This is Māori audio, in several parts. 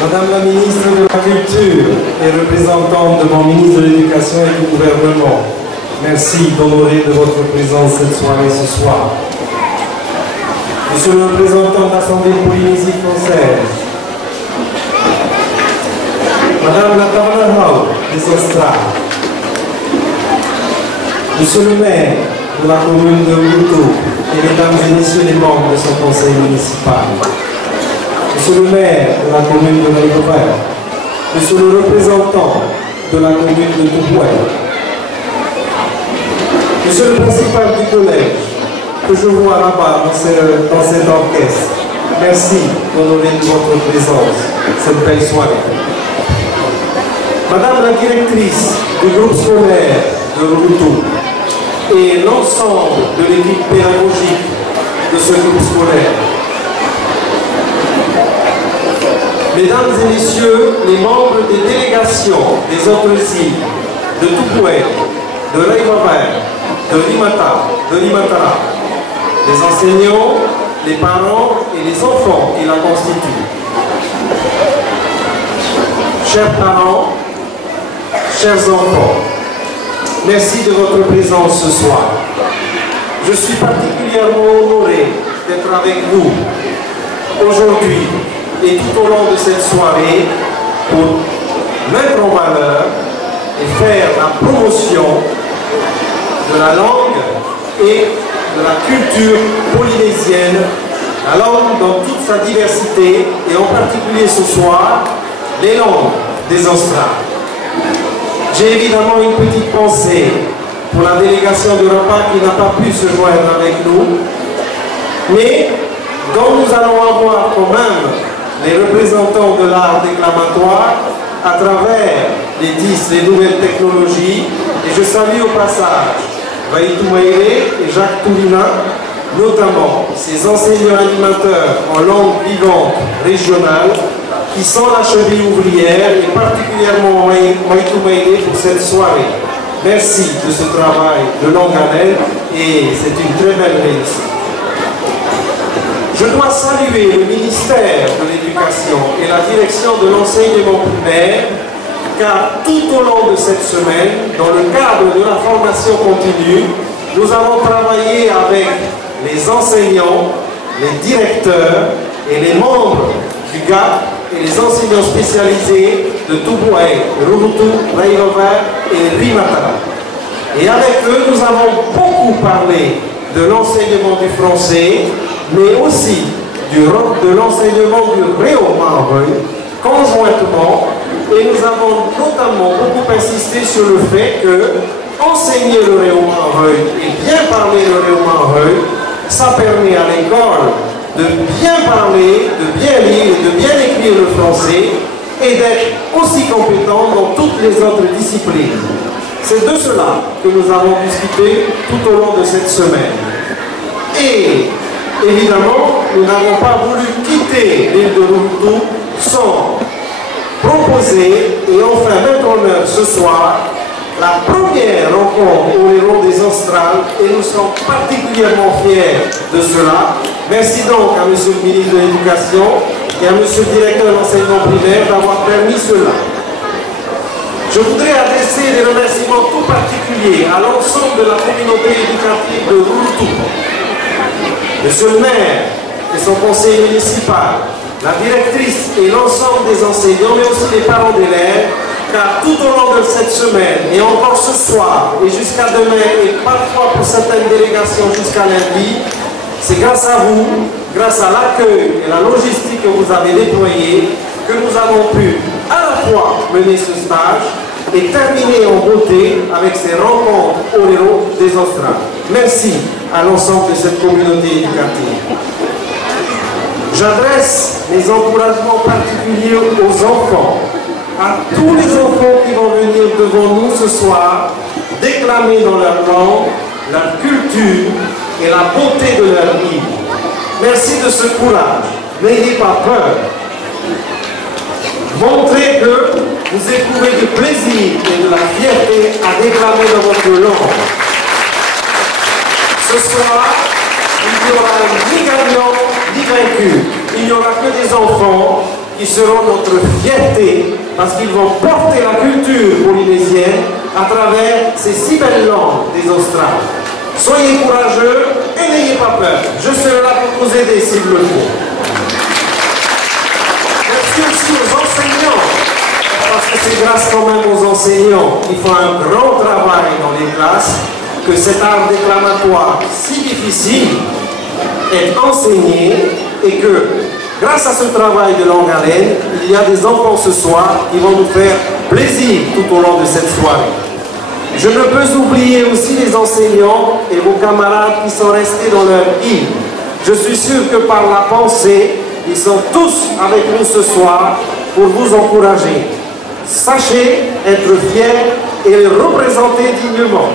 Madame la ministre de la Culture et représentante devant le ministre de l'Éducation et du gouvernement, merci d'honorer de votre présence cette soirée ce soir. Monsieur le représentant de l'Assemblée Polynésie française, Madame la Tavanahau des Australes, Monsieur le maire de la commune de Ruto et mesdames et messieurs les membres de son conseil municipal, Monsieur le maire de la commune de Moerai, Monsieur le représentant de la commune de Tuaapae, Monsieur le principal du collège, que je vois là-bas dans cet orchestre, merci d'honorer de votre présence cette belle soirée. Madame la directrice du groupe scolaire de Ruto et l'ensemble de l'équipe pédagogique de ce groupe scolaire, Mesdames et Messieurs, les membres des délégations des autres îles, de Tuaapae, de Rapa, de Limatara, les enseignants, les parents et les enfants qui la constituent. Chers parents, chers enfants, merci de votre présence ce soir. Je suis particulièrement honoré d'être avec vous aujourd'hui et tout au long de cette soirée pour mettre en valeur et faire la promotion de la langue et de la culture polynésienne, la langue dans toute sa diversité et en particulier ce soir, les langues des Australes. J'ai évidemment une petite pensée pour la délégation de Rapa qui n'a pas pu se joindre avec nous, mais dont nous allons avoir quand même les représentants de l'art déclamatoire à travers les nouvelles technologies. Et je salue au passage Moerai et Jacques Toulina, notamment ces enseignants animateurs en langue vivante régionale qui sont la cheville ouvrière et particulièrement Moerai pour cette soirée. Merci de ce travail de longue haleine et c'est une très belle réussite. Je dois saluer le ministère de l'Éducation et la direction de l'enseignement primaire, car tout au long de cette semaine, dans le cadre de la formation continue, nous avons travaillé avec les enseignants, les directeurs et les membres du GAP et les enseignants spécialisés de tuaapae, représentant et Rimata. Et avec eux, nous avons beaucoup parlé de l'enseignement du français, mais aussi de l'enseignement du préau conjointement, et nous avons notamment beaucoup insisté sur le fait que enseigner le représentant et bien parler le représentant, ça permet à l'école de bien parler, de bien lire et de bien écrire le français et d'être aussi compétent dans toutes les autres disciplines. C'est de cela que nous avons discuté tout au long de cette semaine. Et évidemment, nous n'avons pas voulu quitter l'île de Rapa sans proposer et enfin mettre en œuvre ce soir la première rencontre au héros des Australes et nous sommes particulièrement fiers de cela. Merci donc à M. le ministre de l'Éducation et à M. le directeur de l'enseignement primaire d'avoir permis cela. Je voudrais adresser des remerciements tout particuliers à l'ensemble de la communauté éducative de Rapa, Monsieur le maire et son conseil municipal, la directrice et l'ensemble des enseignants, mais aussi les parents d'élèves, car tout au long de cette semaine, et encore ce soir, et jusqu'à demain, et parfois pour certaines délégations jusqu'à lundi, c'est grâce à vous, grâce à l'accueil et la logistique que vous avez déployée, que nous avons pu à la fois mener ce stage et terminer en beauté avec ces rencontres au héros des Australes. Merci à l'ensemble de cette communauté éducative. J'adresse mes encouragements particuliers aux enfants, à tous les enfants qui vont venir devant nous ce soir, déclamer dans leur langue, leur culture et la beauté de leur vie. Merci de ce courage. N'ayez pas peur. Montrez que vous éprouvez du plaisir et de la fierté à déclamer dans votre langue. Ce soir, il n'y aura ni gagnant ni vaincu. Il n'y aura que des enfants qui seront notre fierté parce qu'ils vont porter la culture polynésienne à travers ces si belles langues des Australes. Soyez courageux et n'ayez pas peur. Je serai là pour vous aider s'il le faut. Merci aussi aux enseignants, parce que c'est grâce quand même aux enseignants qui font un grand travail dans les classes que cet art déclamatoire si difficile est enseigné et que grâce à ce travail de longue haleine, il y a des enfants ce soir qui vont nous faire plaisir tout au long de cette soirée. Je ne peux oublier aussi les enseignants et vos camarades qui sont restés dans leur île. Je suis sûr que par la pensée, ils sont tous avec nous ce soir pour vous encourager. Sachez être fiers et les représenter dignement.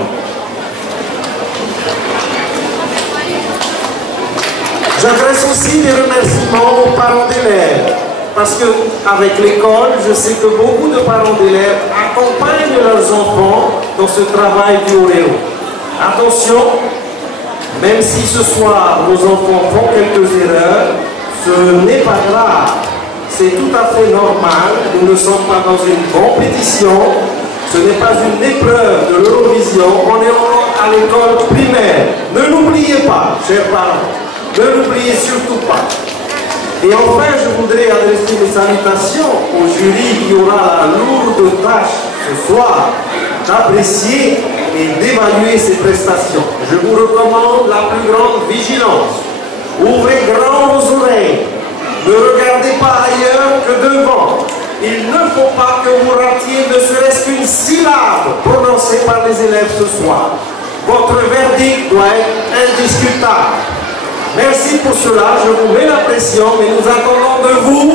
J'adresse aussi des remerciements aux parents d'élèves, parce qu'avec l'école, je sais que beaucoup de parents d'élèves accompagnent leurs enfants dans ce travail du orero. Attention, même si ce soir nos enfants font quelques erreurs, ce n'est pas grave, c'est tout à fait normal, nous ne sommes pas dans une compétition, Ce n'est pas une épreuve de l'Eurovision, on est à l'école primaire. Ne l'oubliez pas, chers parents, ne l'oubliez surtout pas. Et enfin, je voudrais adresser mes salutations au jury qui aura la lourde tâche ce soir d'apprécier et d'évaluer ses prestations. Je vous recommande la plus grande vigilance. Ouvrez grand vos oreilles. Ne regardez pas ailleurs que devant. Il ne faut pas que vous ratiez ne serait-ce qu'une syllabe prononcée par les élèves ce soir. Votre verdict doit être indiscutable. Merci pour cela, je vous mets la pression, mais nous attendons de vous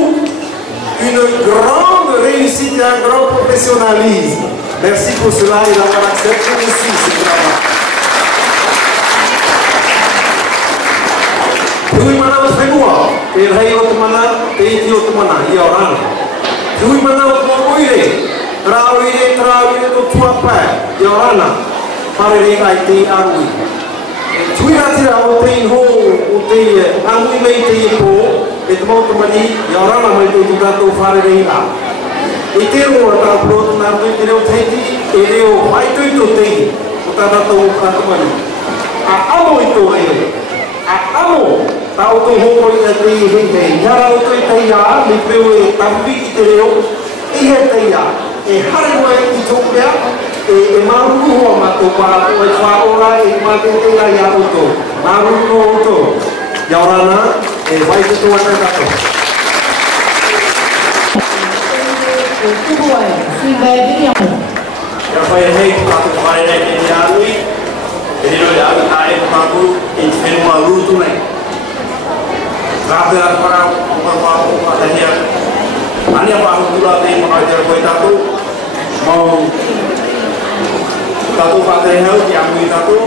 une grande réussite et un grand professionnalisme. Merci pour cela et d'avoir accepté aussi ce travail. Tui mana o whenua, te rei o te mana, te iti o te mana, i o rana. Tui mana o te moire, trao ire to tuaapae, i o rana, pare rei ai te arui. Tui ratira o te inho, o te angui mei te ipo, e te mauta mani, i o rana mai te tutato whare rei a. E te roa tā plotu nā tui te reo teiti, e reo mai tui to teiti, o tā tato o tātu mani. A amo i tō reo, a amo, tā o tō hoko i te hei, nhara o tō i te ia, me peo e tāwhi i te reo, i he te ia, e hare mai i tō mea, e maruku hoa ma tō pāra, e whaora e mate te ia i a o tō, maruku o tō, ia orana, e vai te tō ata tato. Ja whai hei tātou whare nei te ni arui, e riro e aru tā e tātou e te whenua rūtu nei. Rāpera whara o whakahia. Ania whahutura te whakaitera koe tātou. Mau tātou whakare hau ki amui tātou.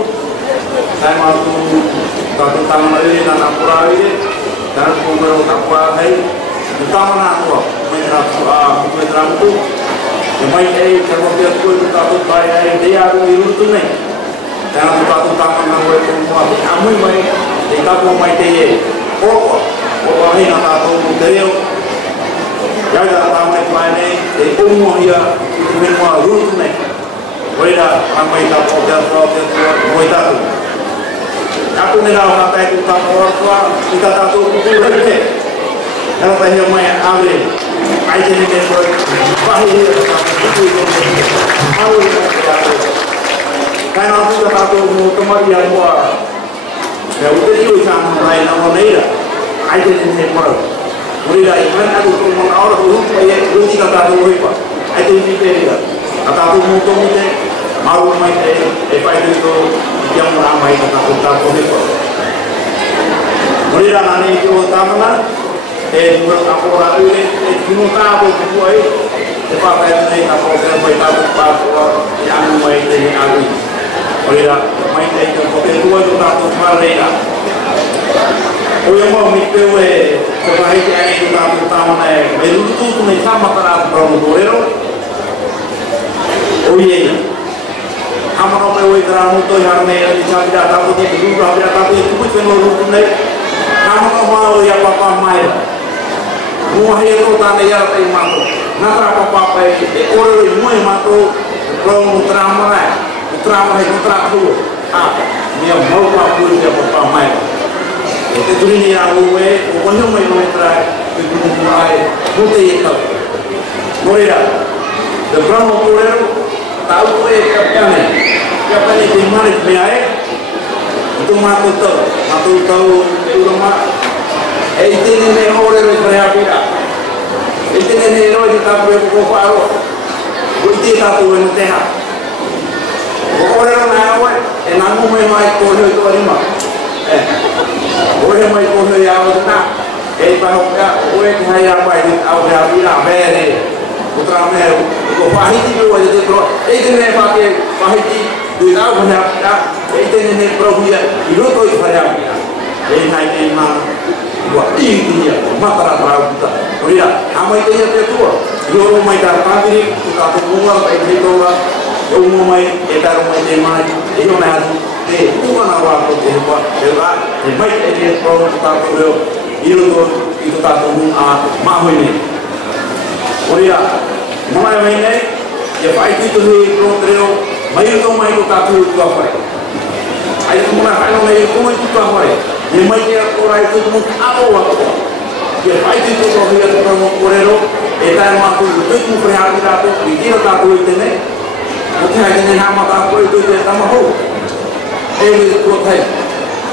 Tai mātou tātou tāmana ure nā nāpura ure. Tāna kōmera o tāpua hei. Te tāmana atua, mai nā kukue tāmutu. E mai e ka rote atu koe tātou tai e te aru I rutu nei. Tēnā tu tātou tāmana koe tō mua. Te amui mai, te tātou mai te e. Opa, opa hei nā tātou mo te reo. Iai tā tāmai tai nei, te omohia I te whenua rutu nei. Koeira, amai tātou te atua, moi tātou. Aku ne rau hātai tu tātou atua, I tā tātou kukurei te. Tēnā tai hea mai aure. Ai te ne koe, wahi hea ka tātou kuku I tō aure ka tātou. Kai nā puta tātou mō tamari a mua. Pea ute iu I tātou rai nā moneira. Ai te ne marau. Morira I mai atu tō mōna aura ko hutu ai e ruti ka tātou oipa. Ai te uti pērira. Ka tātou mō tōmu te, maru mai te, e whai tui tō I amura mai ka tātou hepa. Morira nā nei ki o tāmana. E mura apora ure, e tino tāpo ki puai, te whakai nei ka pōkera mai tāpo pāpua I anu mai te he agui. Orira, mai te I ko te tua to tāpo whareira. Oia mau mi peo e te whahe te ane to tāpo tāmana e me rututu nei tāmatara atu brauno orero. Oia, hamano me oi tera muto I hara mea I tāpira tāpo te rutu hapira tāpo I tupu whenua rutu nei. Hamano mao I a papa mai. Mua hea tō tāne iara tei mato. Nātara papapai e orero I mua I mato e prau no trāmarai. O trāmarai no trātua. Mea mau pāpuri te papa mai. E te turini a ue, o wahio mai no e trai, te turini ai, mo te e kau. Moerai, te prau no orero, tā upo e ka piane. Ka piane te mare te mea e. E tō mātou tau. Mātou tau e urama. E tēne ne orero I whareapira. E tēne ne roi te tāpua e koko whaaro. O I te tātou e no te ha. O orero nā oe, e nā mume mai kōhio I tō rima. Oe mai kōhio I awa te nā. E I whanokea, oe ki hai apai te au whareapira, mere. O tā mea, o whahiti rua I te tō. E tēne whake whahiti, tui au whareapira. E tēne ne prohia I roto I whareapira. E nai te mana. Ua ingia, matara parau puta. Orira, amai te ia te tua. I oro mai tā tāpiri, tu tātou munga, tai te tonga, e umo mai, e taro mai te mai, e o mea tu, te tūkana wāko te hua, e rā, e mai te te prono tu tātou reo, I roto I tu tātou munga a mahoi nei. Orira, mana mai nei, ya fai tu he preo mai to mai to ta tu apa ai tu mana kai no mai tu mai tu apa ye mai ya orai tu mu abo wa ya fai tu to he to mo orero eta ma tu mu preau ta tu video ta tu itene oke ai ne ma ta ko tu ta ma ho e ko thai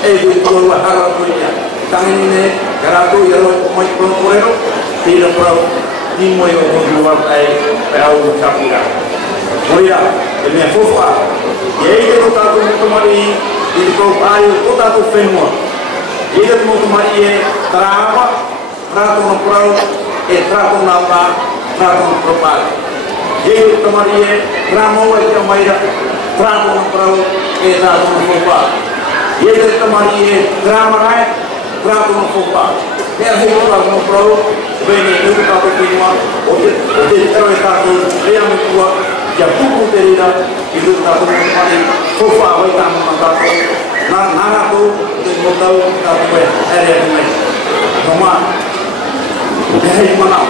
e ko wa ha ko ya tangin ne gara tu ya lo mai ko orero ti lo pro ni mo yo ko wa ai préau capira Moerai, ele me fofa. E aí ele está com muito mari, ele com ai o tá com fenua. Ele com muito mari é trava, trato no préau, e trato na pa, trato no propag. Ele com mari é tramo e que maira, trato no préau, e trato no propag. Ele com mari é trama, trato no propag. E aí o trato no préau, vem ele com trato fenua, o que trato realmente ya buku terida itu tak boleh mati fofa awak tak mampu nana tu untuk tahu tak boleh ada yang lain cuma dari mana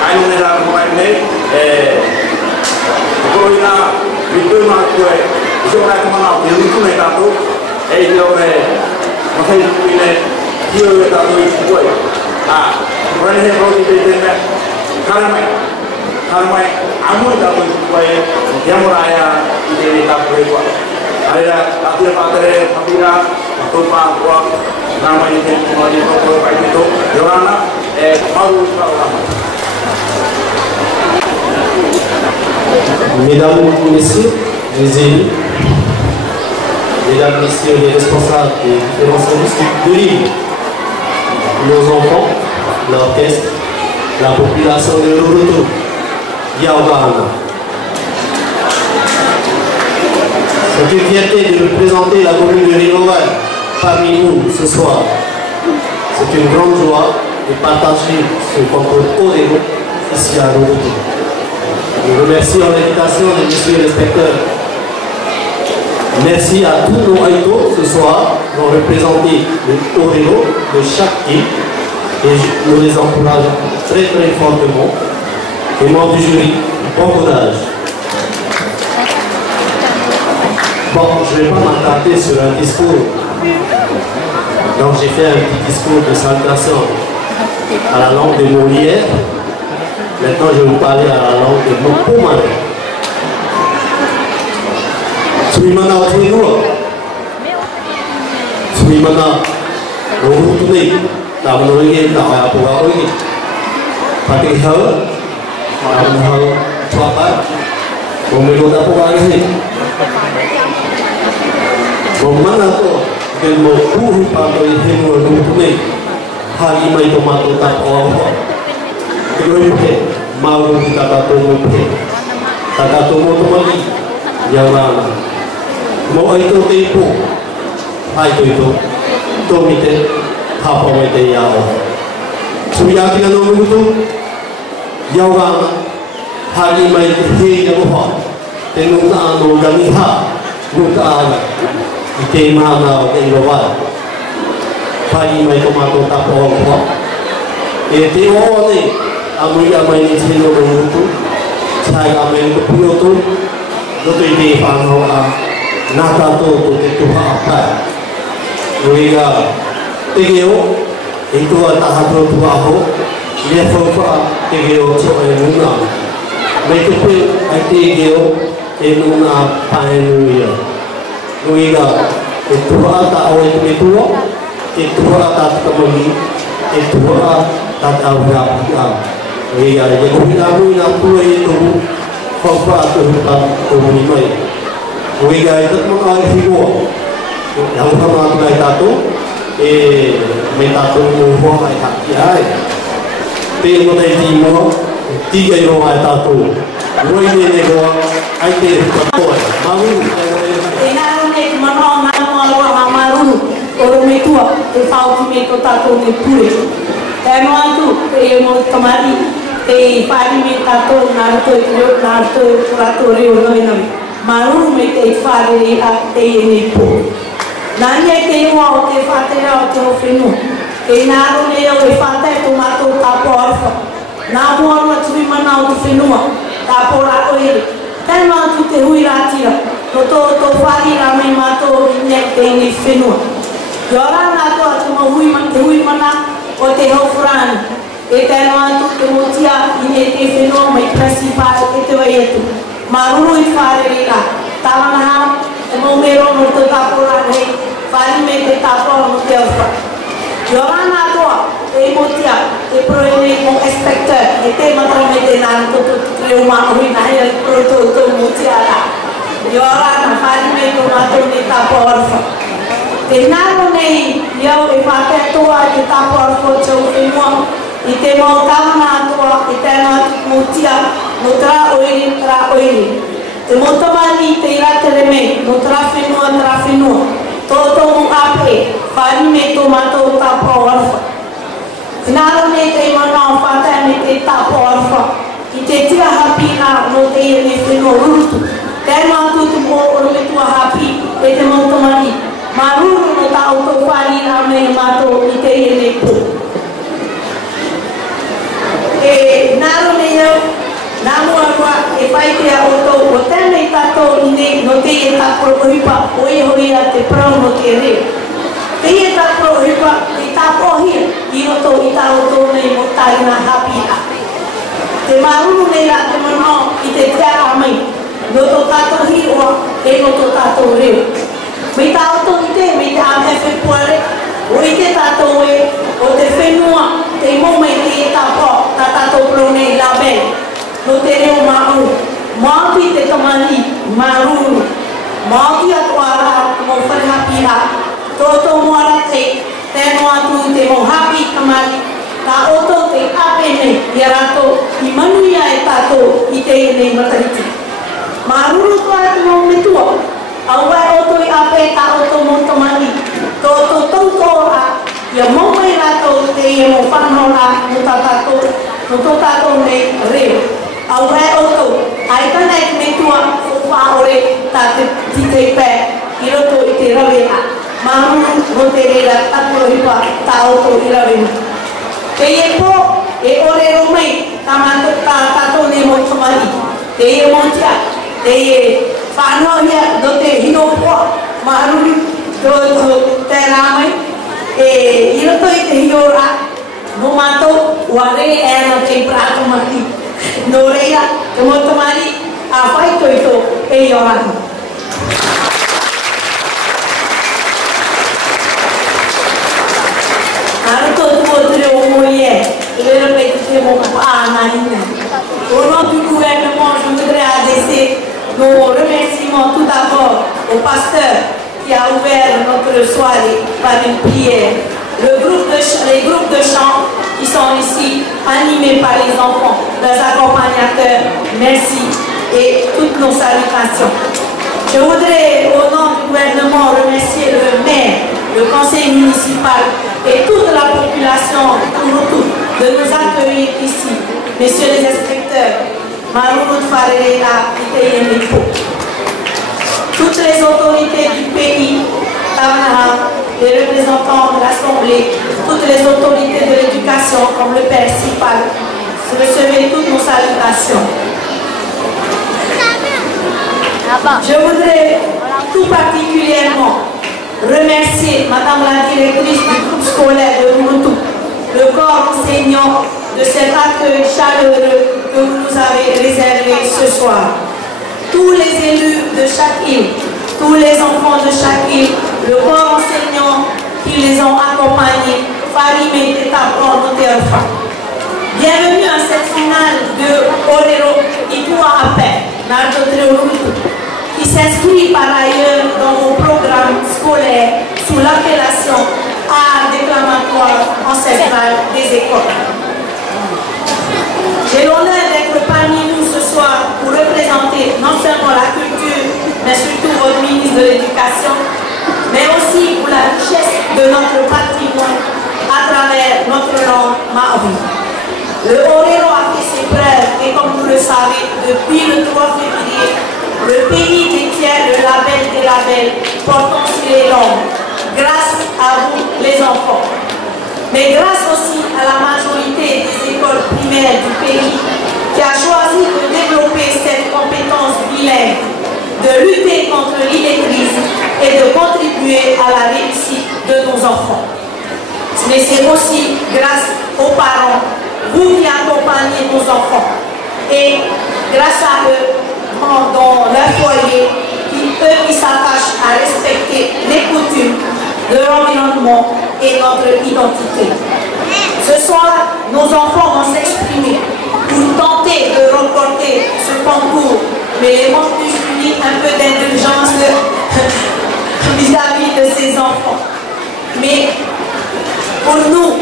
kain merah mulai ni kalau ina itu nak kue itu orang mana yang itu nak tahu dia orang macam ini dia orang tahu itu kue orang ni kalau kita tengok karena amun tak boleh yang meraya ini tak boleh buat. Ada takdir patरे Papira atau Pak Buat nama ini semua di toko kayak itu. Jorana baru orang. Mesdames et messieurs, les élus, mesdames, messieurs, les responsables des différents services de l'île, nos enfants, l'orchestre, la population de l'Autre. C'est une fierté de représenter la commune de Moerai parmi nous ce soir. C'est une grande joie de partager ce concours orero ici à l'Autre. Je remercie en l'invitation de monsieur l'inspecteur. Merci à tous nos haïtos ce soir qui ont représenté le orero de chaque île et nous les encourageons très très fortement. Et membres du jury, bon courage. Bon, je ne vais pas m'attarder sur un discours. Donc j'ai fait un petit discours de salutation à la langue de Molière. Maintenant je vais vous parler à la langue de mon Moerai. Suimana Otinua. Suimana Rohutune. Tamanoi, Tawapuaoi. Patihau. Hal tuaapae, memiliki apa lagi? Bagaimana tu? Dengan buku pada ilmu dunia, hari ini tomato tak awal. Kemudian mau kita kata tomo lagi, jangan mau itu tipu, itu tomite, apa mete ya? Sudah kita nunggu tu. Jawab hari mai he yang apa? Tengok na no kami ha, nuka ada. Ite mana ke ibawa? Hari mai tomato tak apa? Ite oh ni, amu ya mai ni sino berutu, saya amen tu puyo tu, tu ite pangau nata tu tu apa? Mereka tegeo itu tahan tu aho. Dia fofa tegeo coba nuna, mereka pun tegeo nuna pahenuya. Nuiga itu ada awal itu ada kembali itu ada berapa? Nuiga jadi kita itu fofa tu kita komunikasi. Nuiga itu mengalih hidup. Yang pertama kita tu metatu muhwa kita kiai. Tengok dari timur, 3 orang tahu. Roi ni negara, itu betul. Malu. Enaru ni mana orang malu, orang itu, tahu kita tahu ni puri. Tengok tu, mau kemari, pagi kita tahu naruto kuratori orang ni. Malu kita fari ini pun. Nanya kita mau fari atau finu. Enaru ni yang fari tu mato tapor. Nabuan macam mana tu finu. Tapor aku ini. tellement tout est oui là tira to fali la mai mato nek ni fenua yora na to oui mana o te hofran e tellement tout te motia ni te fenua mai principal e te vai tu maruru i fare la tava na e mo mero no to tapora nei fali me te tapora no te ofa yora na to e motia e proene mo inspecteur e te matromete na to eu ma oui na e to motia la yora na fali me to matromete tapora te naro nei eu e fate toa te tapora cho e mo e te mo tama toa e te na motia no tra oili te mo tomani te ira te reme no tra fenua toto mo ape fali me to mato tapora naro ne te mana fata me te tapora i te tira happy na no te ne fenua rutu te ma tu mo o me tua happy e te mo tomani maruru no ta auto fali na me mato i te ne po e naro ne eu namo agua e fai te auto o te me tato ne no te e ta pro hipa o e hoia te pro no te re te e ta pro hipa te ta po hi i no to i ta auto ne mo tai na happy te maruru ne la te mano i te tia mai no to tato hi o e no to tato re me ta auto i te me ta me fe puare o i te tato e o te fenua te mo me te ta po ta tato pro ne la be no te reo mau mauti te tamani maruru mauti atuara mo whanha pira toto moara te teno atu te mo hapi tamani ka oto te ape ne i rato i manuia e tato i te nei matariti maruru toa te mo metua aue oto i ape ka oto mo tamani toto tautora ia mo mai rato te i mo whanhora no tato nei reo aue oto ai kana e me tua fa ore ta te pe i roto i te ravena maruru no te rera tato ripa ta oto i ravena te e po e orero mai tato ne mo tomari te e montia te e whanohia do te hino po maruru do te ramai e i roto i te hiora no mato ware e na te prato mati no reira te mo tomari a fai toito e yorano Arto tuo tre omoie le répétitions mon Marina. Au nom du gouvernement, je voudrais adresser nos remerciements tout d'abord au pasteur qui a ouvert notre soirée par une prière. Les groupes de chant qui sont ici, animés par les enfants, leurs accompagnateurs, merci et toutes nos salutations. Je voudrais, au nom du gouvernement, remercier le maire, le conseil municipal et toute la population de nous accueillir ici. Messieurs les inspecteurs, Maruru Farera, toutes les autorités du pays, les représentants de l'Assemblée, toutes les autorités de l'éducation, comme le père Sipal, recevez toutes nos salutations. Je voudrais tout particulièrement remercier Madame la directrice du groupe scolaire de Moutou, le corps enseignant de cet accueil chaleureux que vous nous avez réservé ce soir. Tous les élus de chaque île, tous les enfants de chaque île, le corps enseignant qui les ont accompagnés, Farimé et Tapron. Bienvenue à cette finale de orero et tuaapae, qui s'inscrit par ailleurs dans vos programmes scolaires sous l'appellation art déclamatoire ancestral des écoles. J'ai l'honneur d'être parmi nous ce soir pour représenter non seulement la culture, mais surtout votre ministre de l'Éducation, mais aussi pour la richesse de notre patrimoine à travers notre langue maori. Le orero a fait ses preuves et comme vous le savez, depuis le 3 février, le pays détient le label des labels portant sur les langues, grâce à vous les enfants. Mais grâce aussi à la majorité des écoles primaires du pays qui a choisi de développer cette compétence enfants. Mais c'est aussi grâce aux parents, vous qui accompagnez nos enfants. Et grâce à eux, dans leur foyer, eux qui s'attachent à respecter les coutumes, leur environnement et notre identité. Ce soir, nos enfants vont s'exprimer pour tenter de remporter ce concours, mais les manques du jury un peu d'indulgence vis-à-vis de ces enfants. Mais pour nous,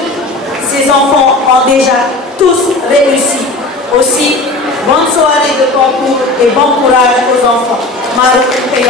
ces enfants ont déjà tous réussi. Aussi, bonne soirée de concours et bon courage aux enfants. Maroc et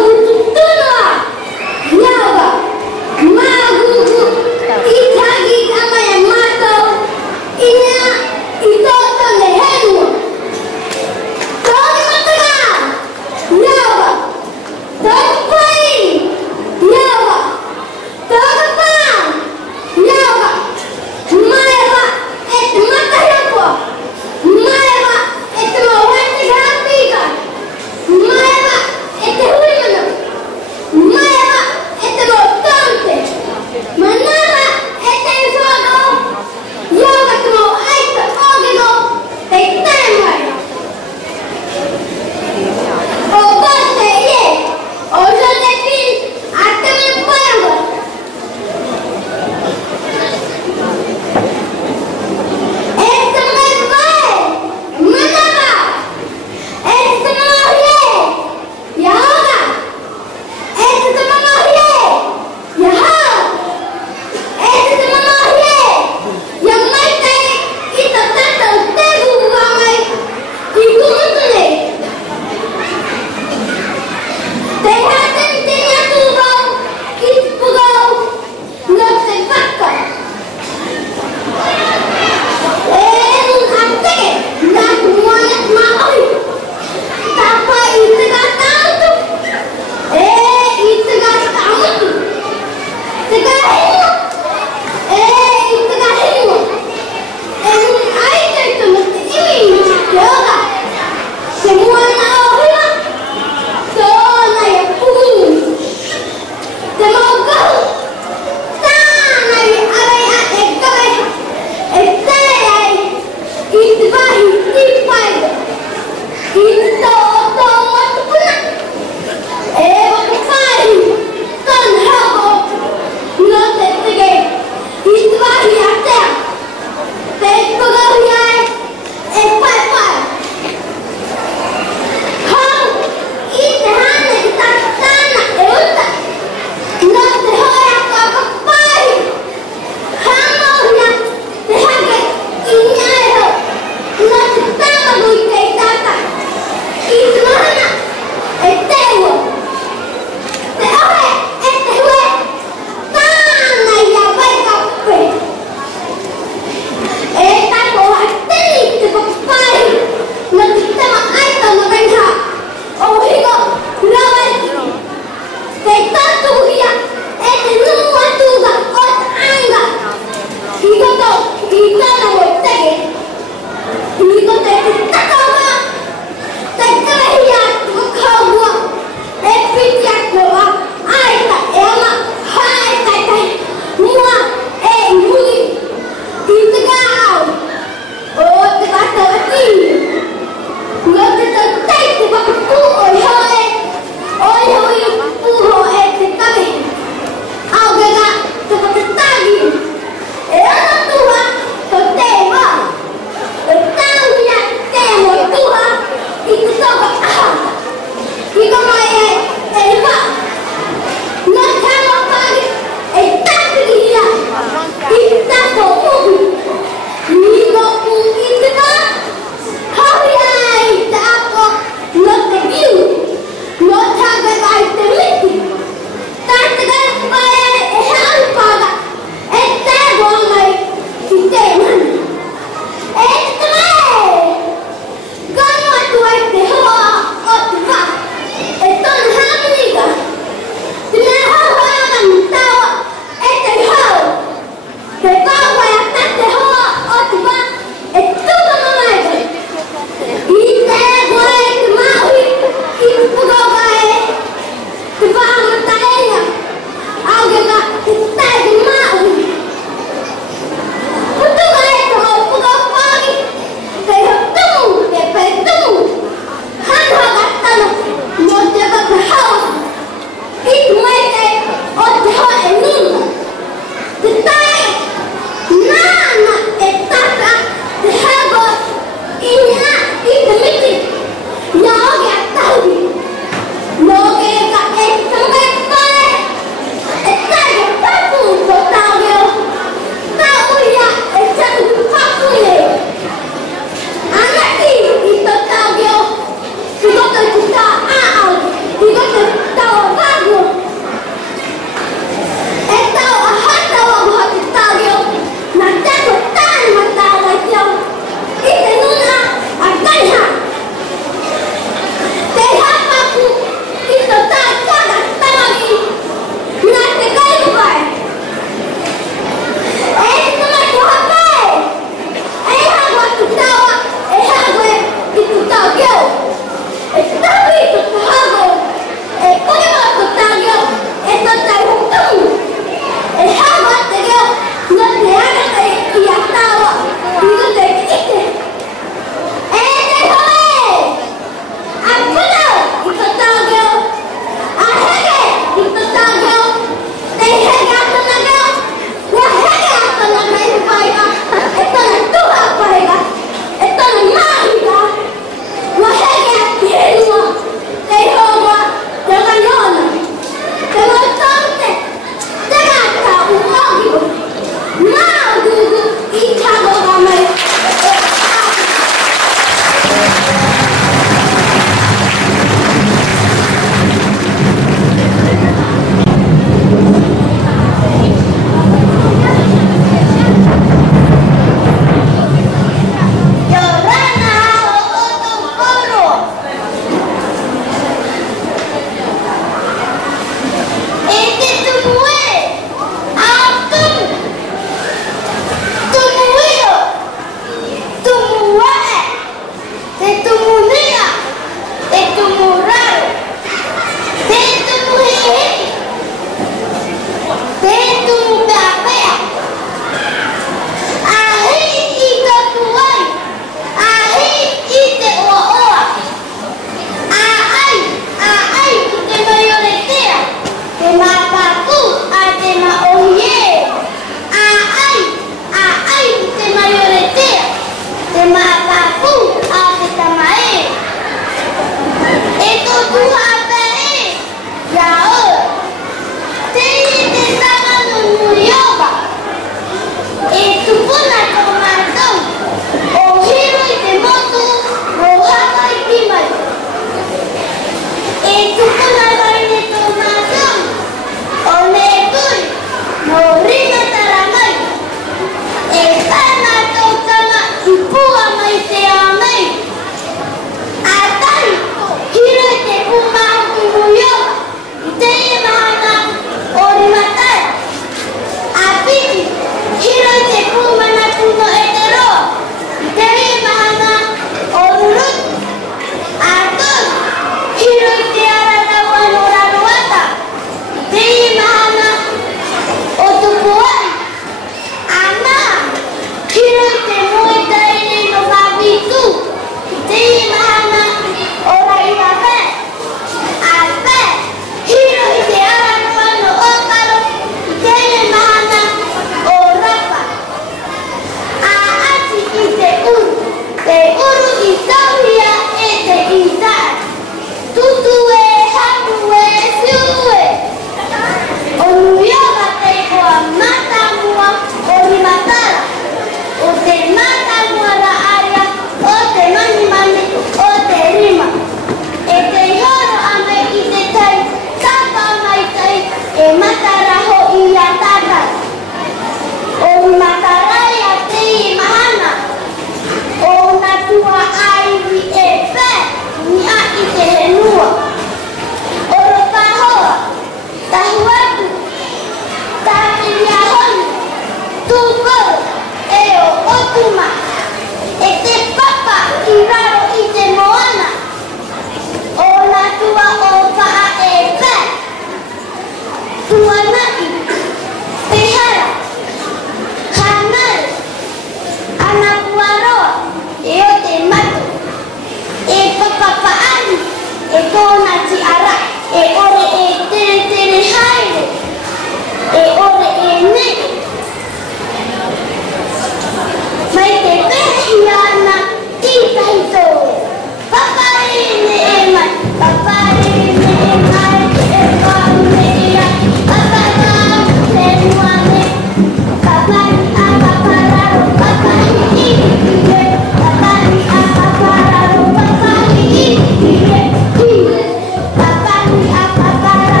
Papa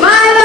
Mama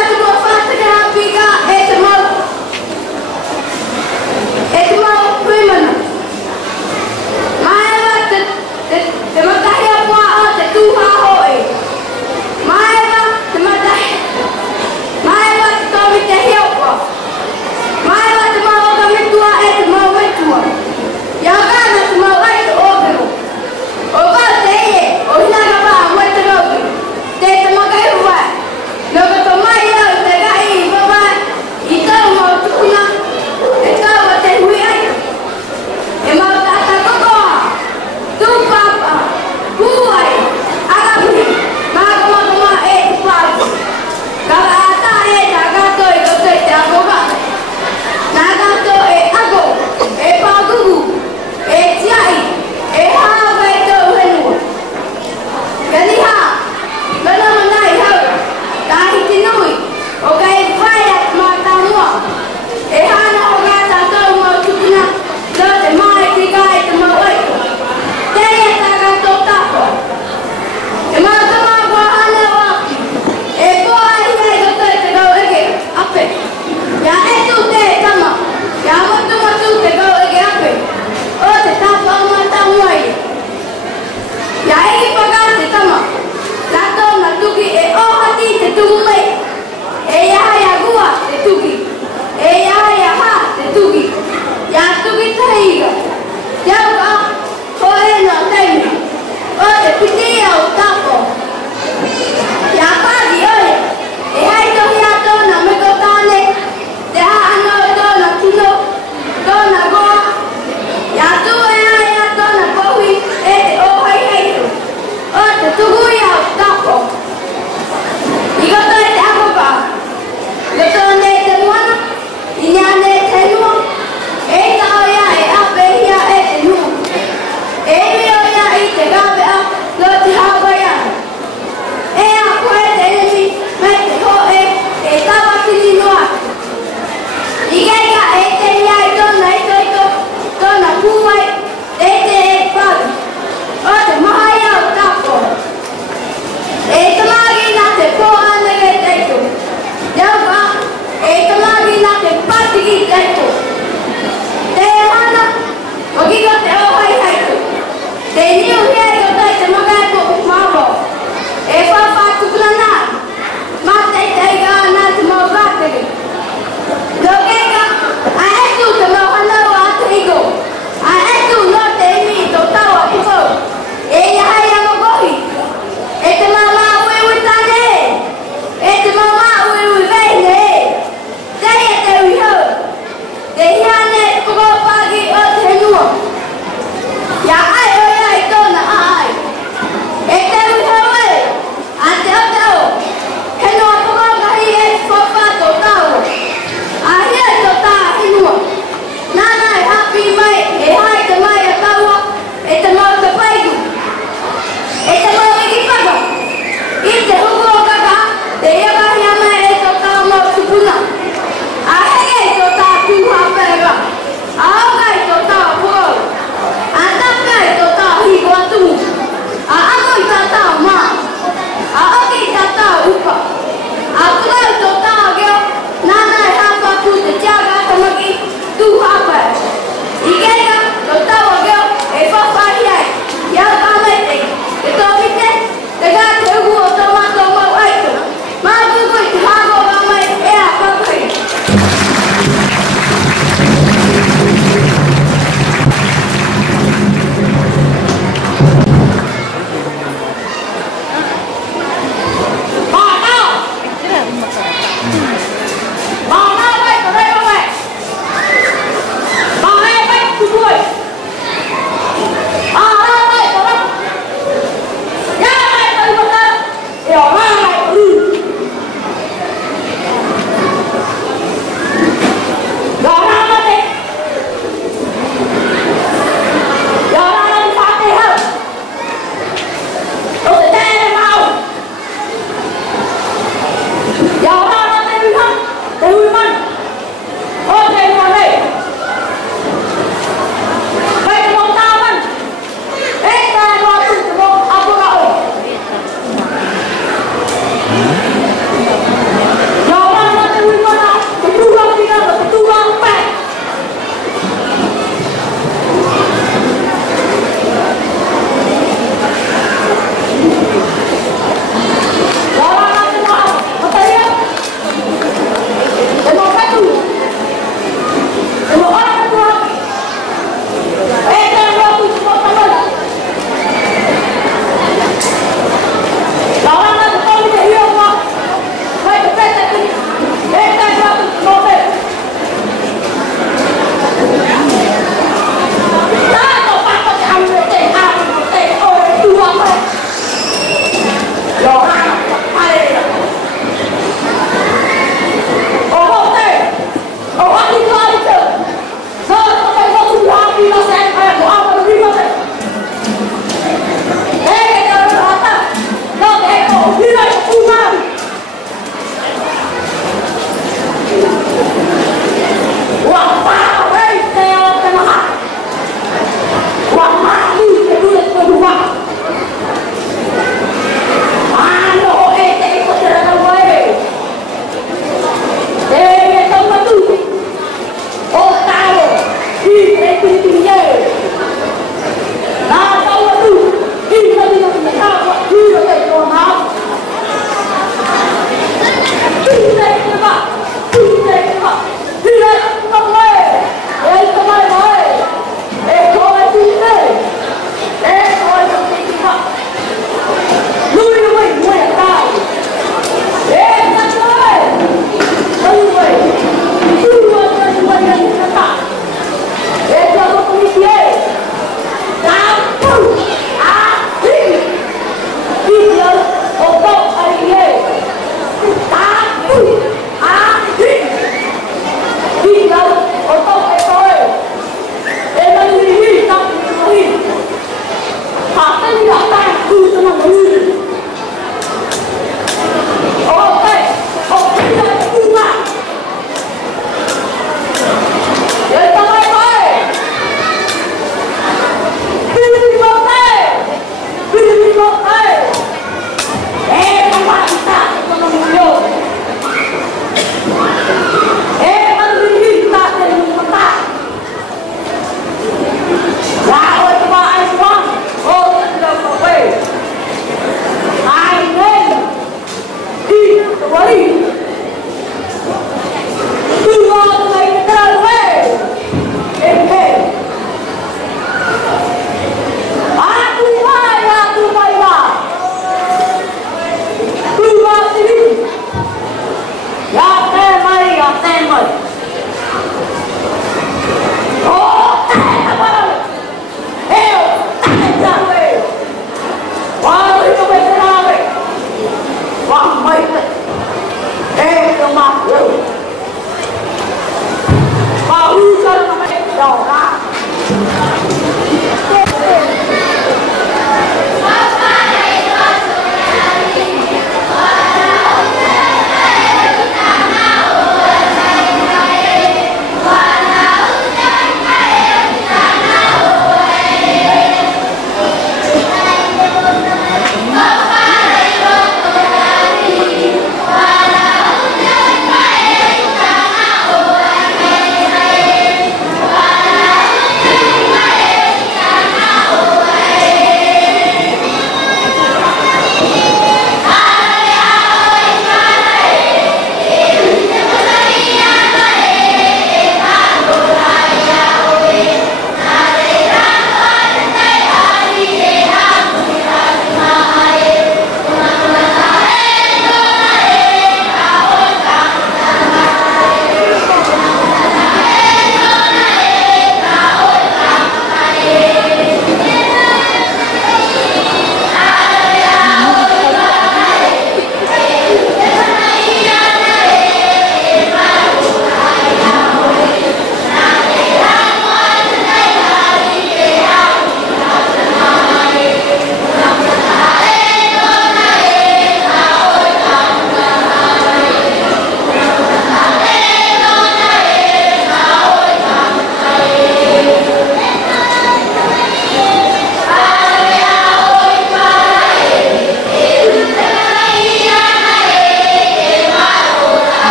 Wow.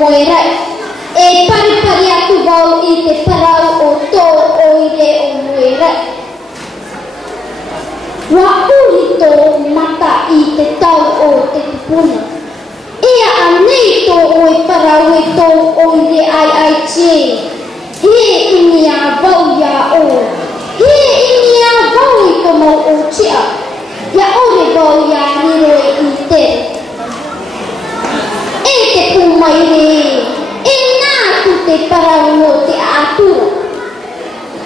Moerai. E pari atu wau I te parau o tō oire o Moerai. Wa uri tō mata I te tau o te tupuna. Ea anei tō oi parau e tō oire ai tie. He imi a wau ia o. He imi a wau I ko mau o tia. Ia ore wau ia riro I te. E te pumaire. E nā tu te parau no te atura.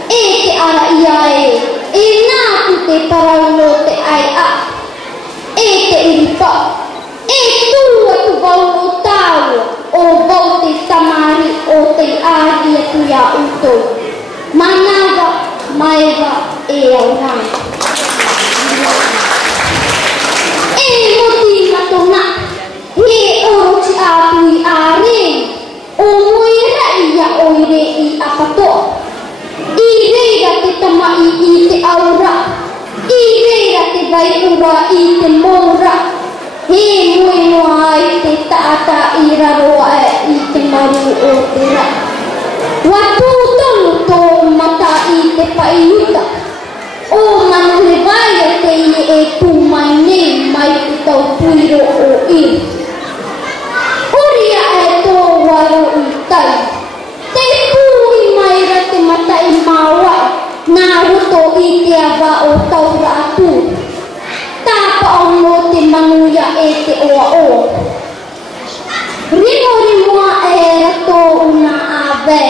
E te ara ia e. E nā tu te parau no te ai a. E te iripa. E tua tu wau o tāua. O wau te tamari o te āri atu ia utou. Manawa, maiwa, e aurang. E moti matona. He oro ti āpui āre. O Moerai ia oire I apatoa. I reira te tamai I te aura. I reira te waiura I te moura. He moe noa ai te taata I raroa I te maru o te ra. Wa tūtonu tō mata I te paiuta. O manu he vai a te I e pūmai nei mai te tau puiro o I. Uria e tō waro I tai. Te pūi mai ra te mata I mawai. Nā roto I te awa o taura atu. Tāpa o no te manuia e te oa o. Rino rimoa e rato una ave.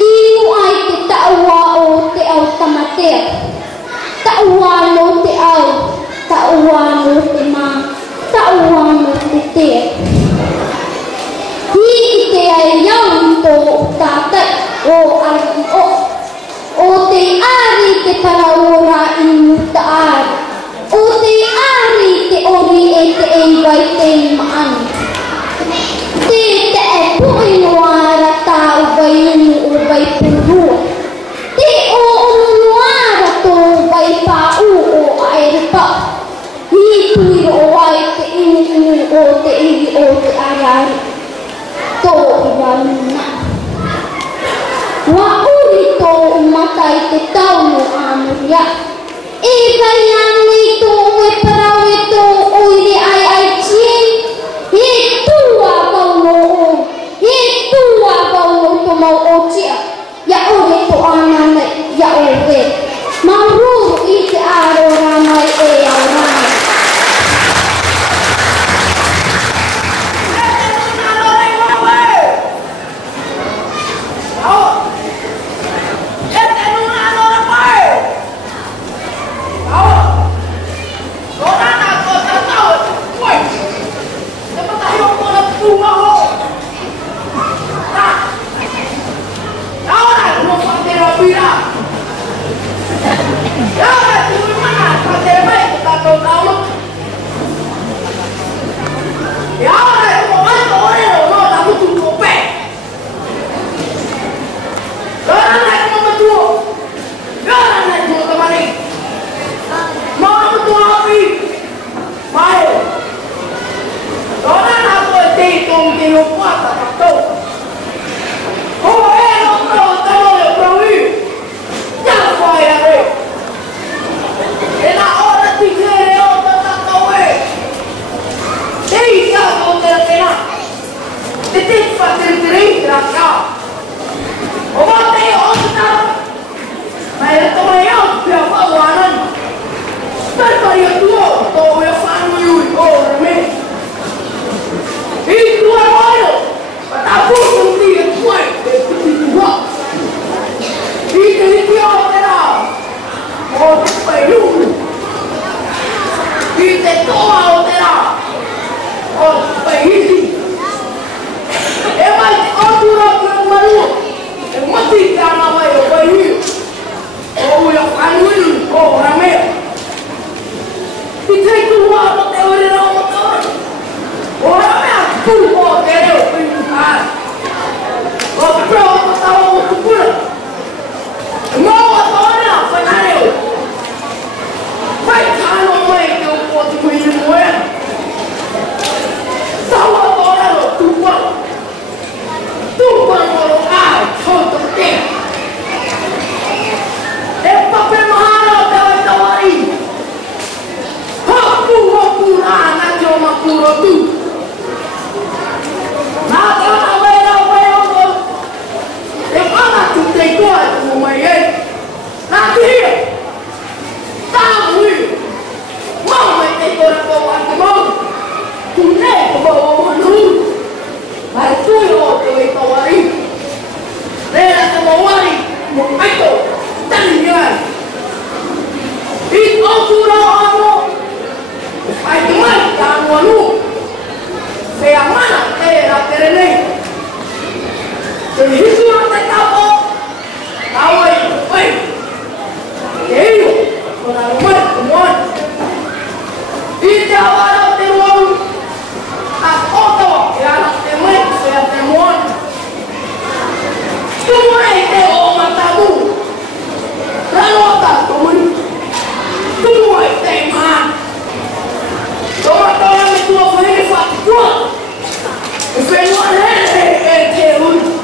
Inu ai te taua o te au tamatea. Taua no te au. Taua no te mā. Taua no te te. Hi te ai iau tō tātai o araki o. O te ari te paraora I muta ari. O te ari te ori e te eiwai te maani. Te e pui noara tāu vai unu o vai purua. Te o noara tō vai pāu o aerepa. Hi pui o ai te inu o te iri o te ariari. Tō I wanuna. Wa uri tō umata I te taunu āmuria. E vai anei tō e parau e tō oire ai tie. He tua wauno o. He tua wauno tō mau o tia. Ia ore tō ananai, ia ore. Maururu I te aro ranai e au ranai. Take the water, Jadi itu yang tak tahu. Tahu ini, baik. Ini, orang rumah semua. Ini awal temuan. Aku tahu, ya temuan saya temuan. Semua itu orang tahu. Lalu apa temuan? Semua itu mah. Orang itu apa ini faktual. Fenuan hehehe teun.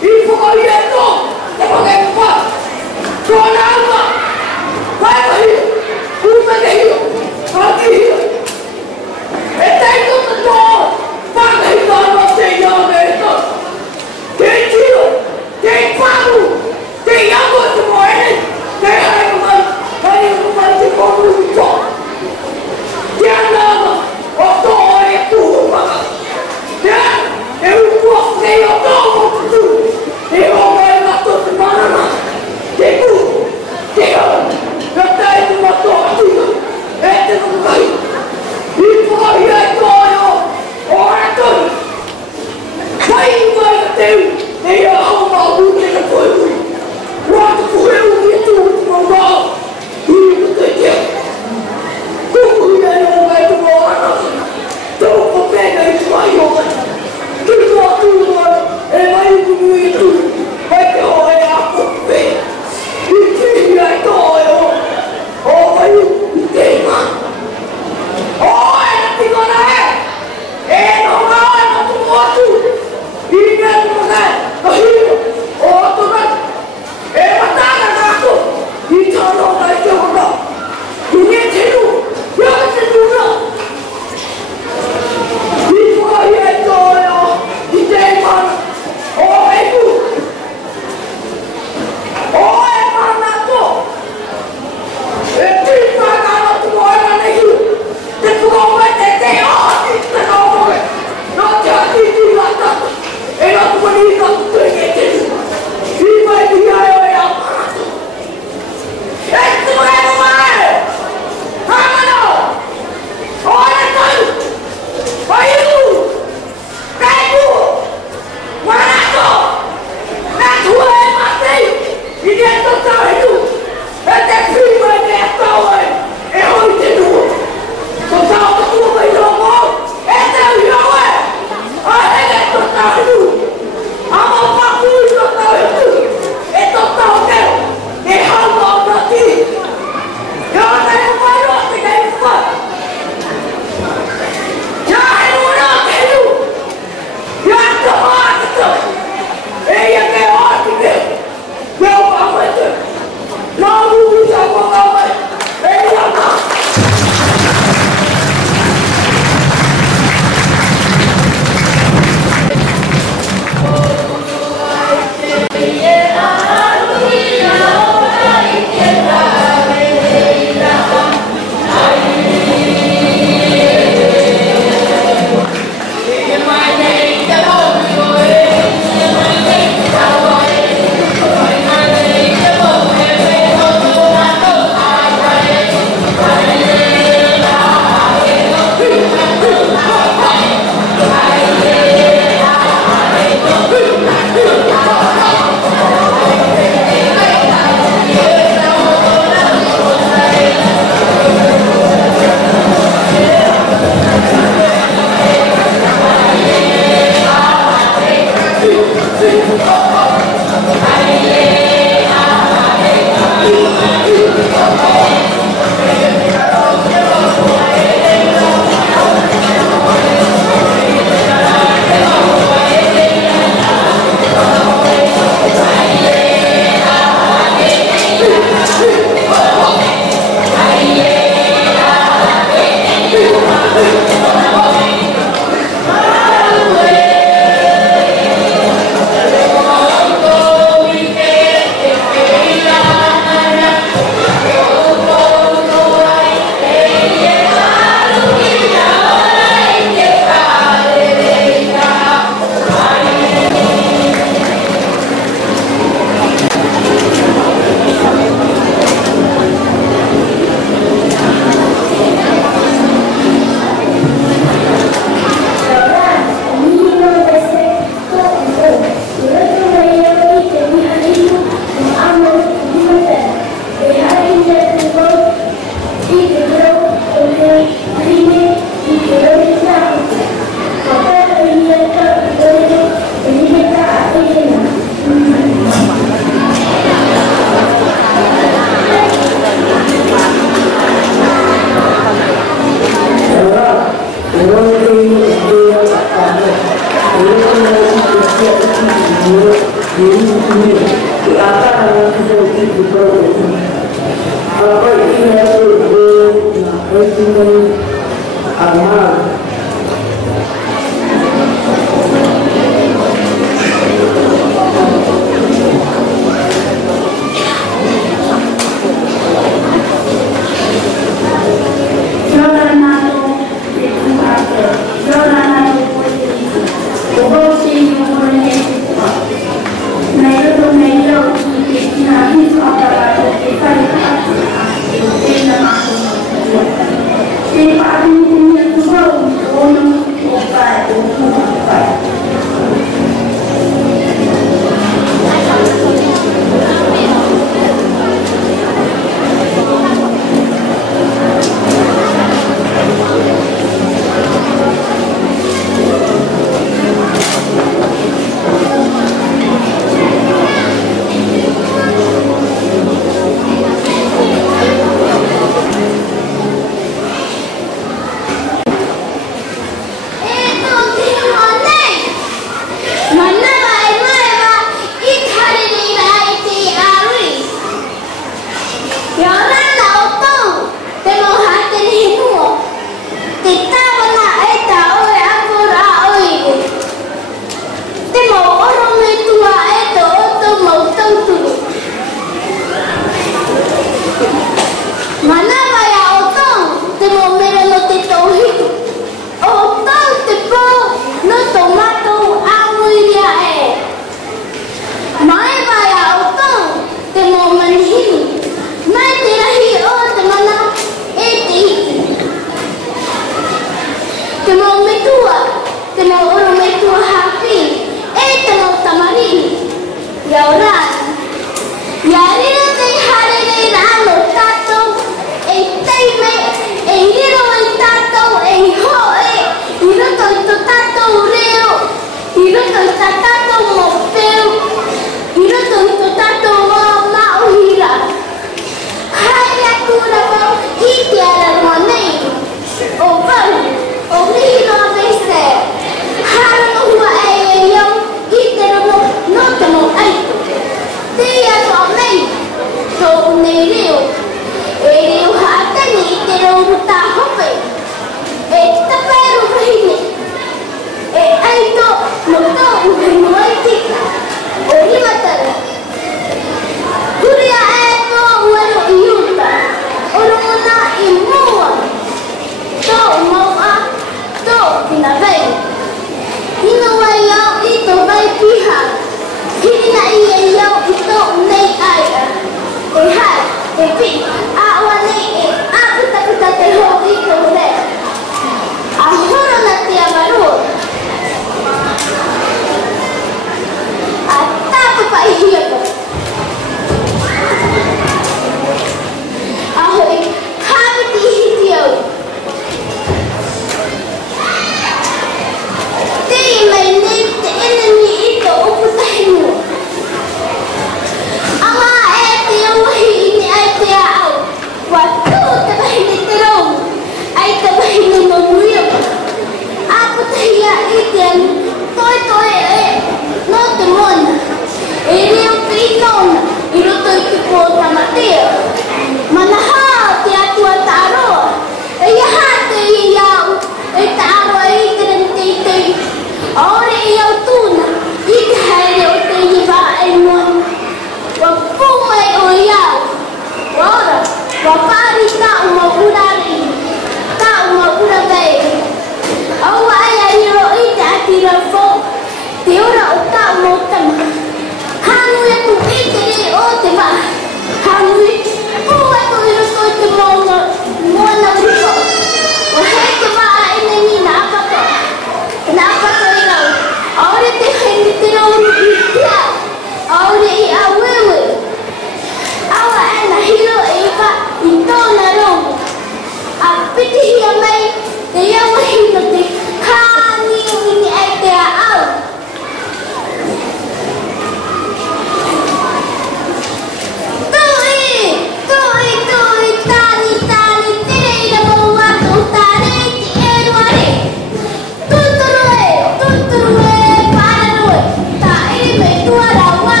Tuarawa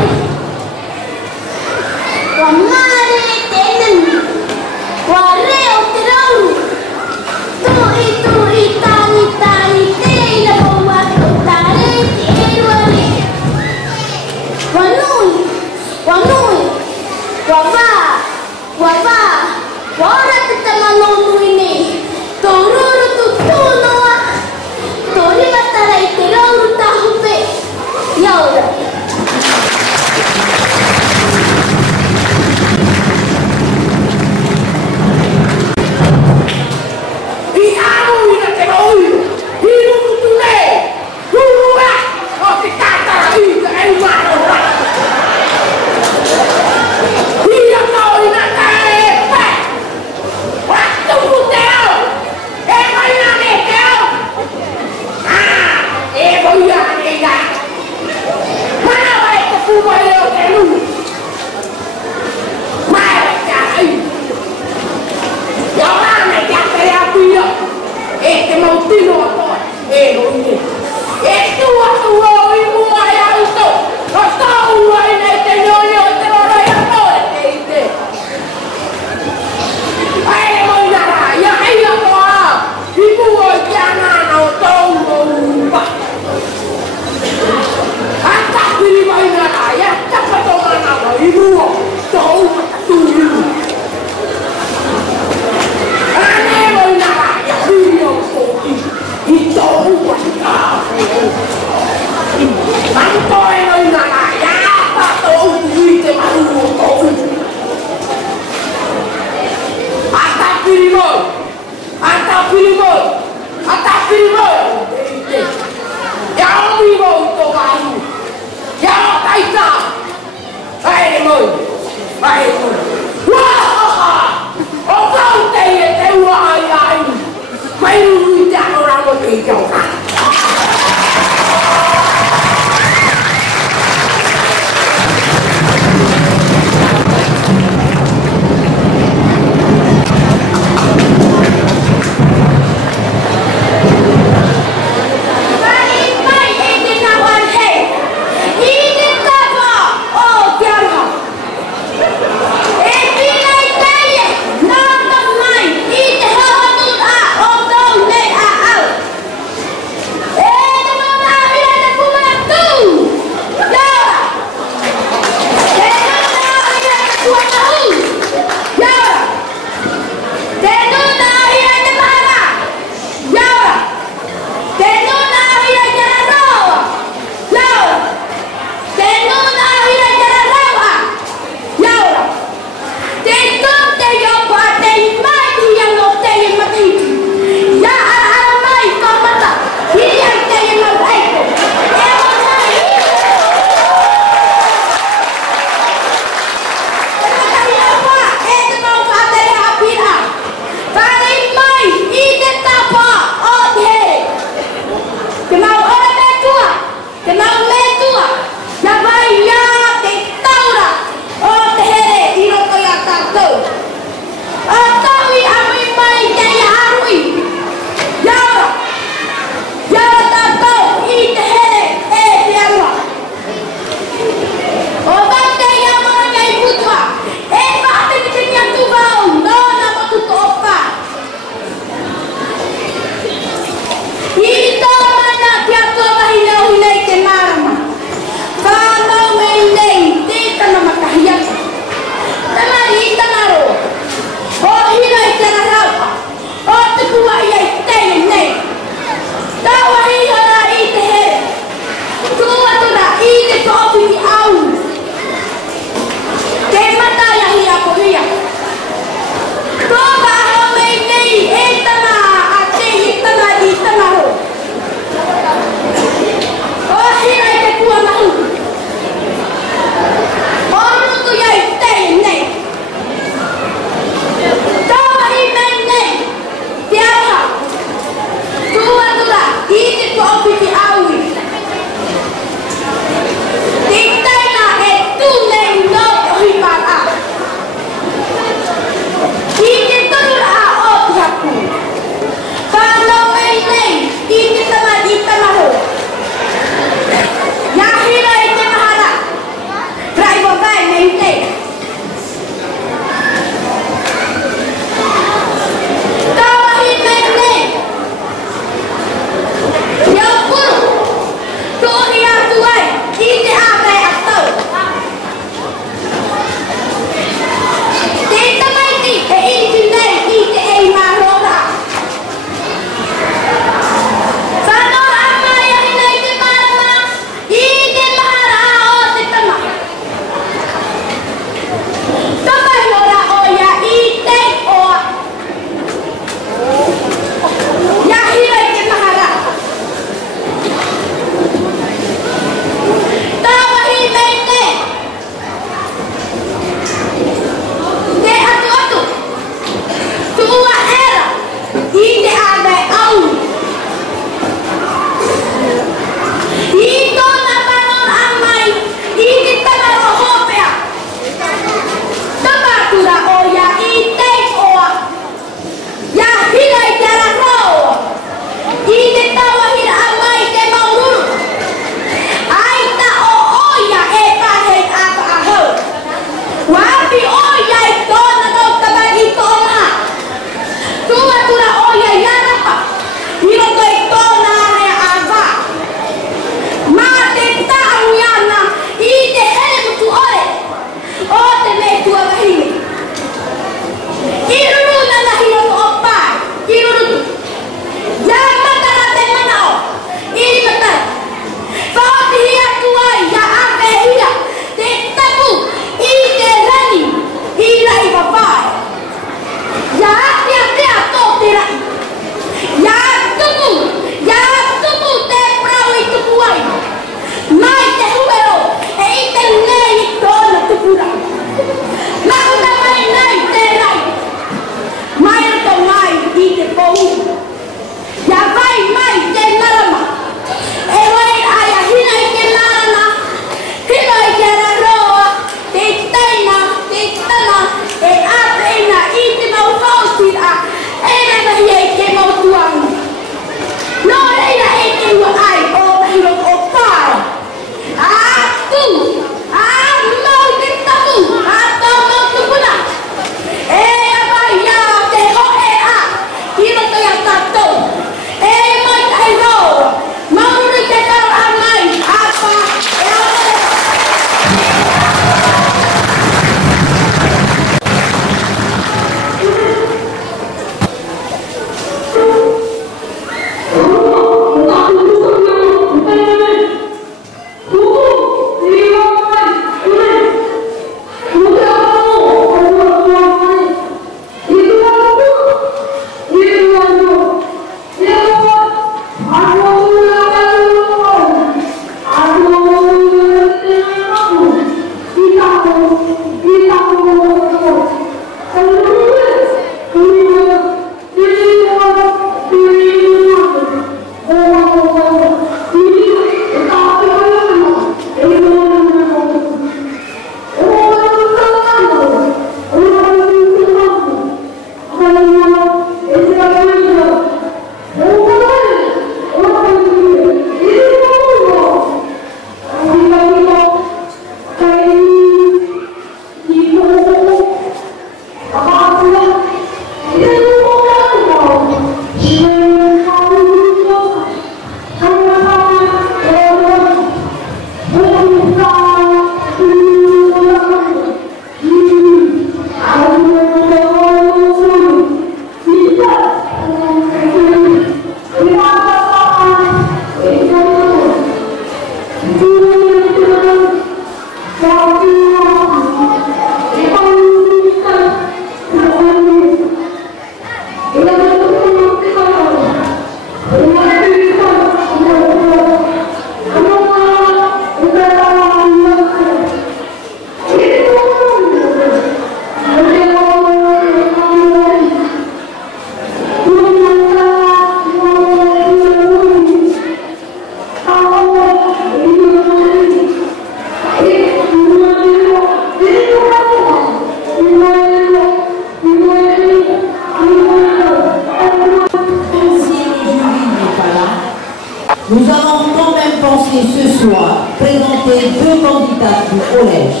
Nous allons quand même penser ce soir présenter deux candidates du collège.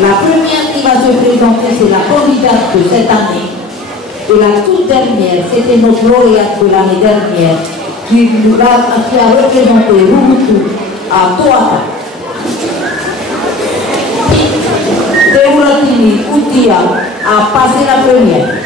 La première qui va se présenter, c'est la candidate de cette année. Et la toute dernière, c'était notre lauréate de l'année dernière, qui a représenté Rumutu à tuaapae. Teuratini Utia a passé la première.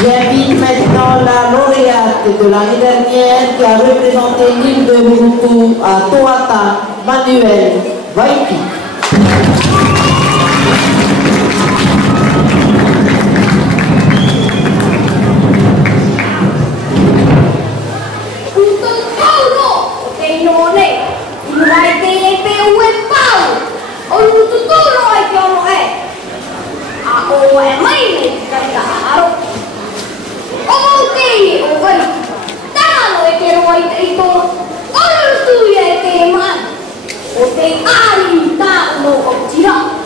J'invite maintenant la lauréate de l'année dernière qui a représenté l'île de Rumutu à tuaapae, Vaiki. Ari tak mau kau tidak.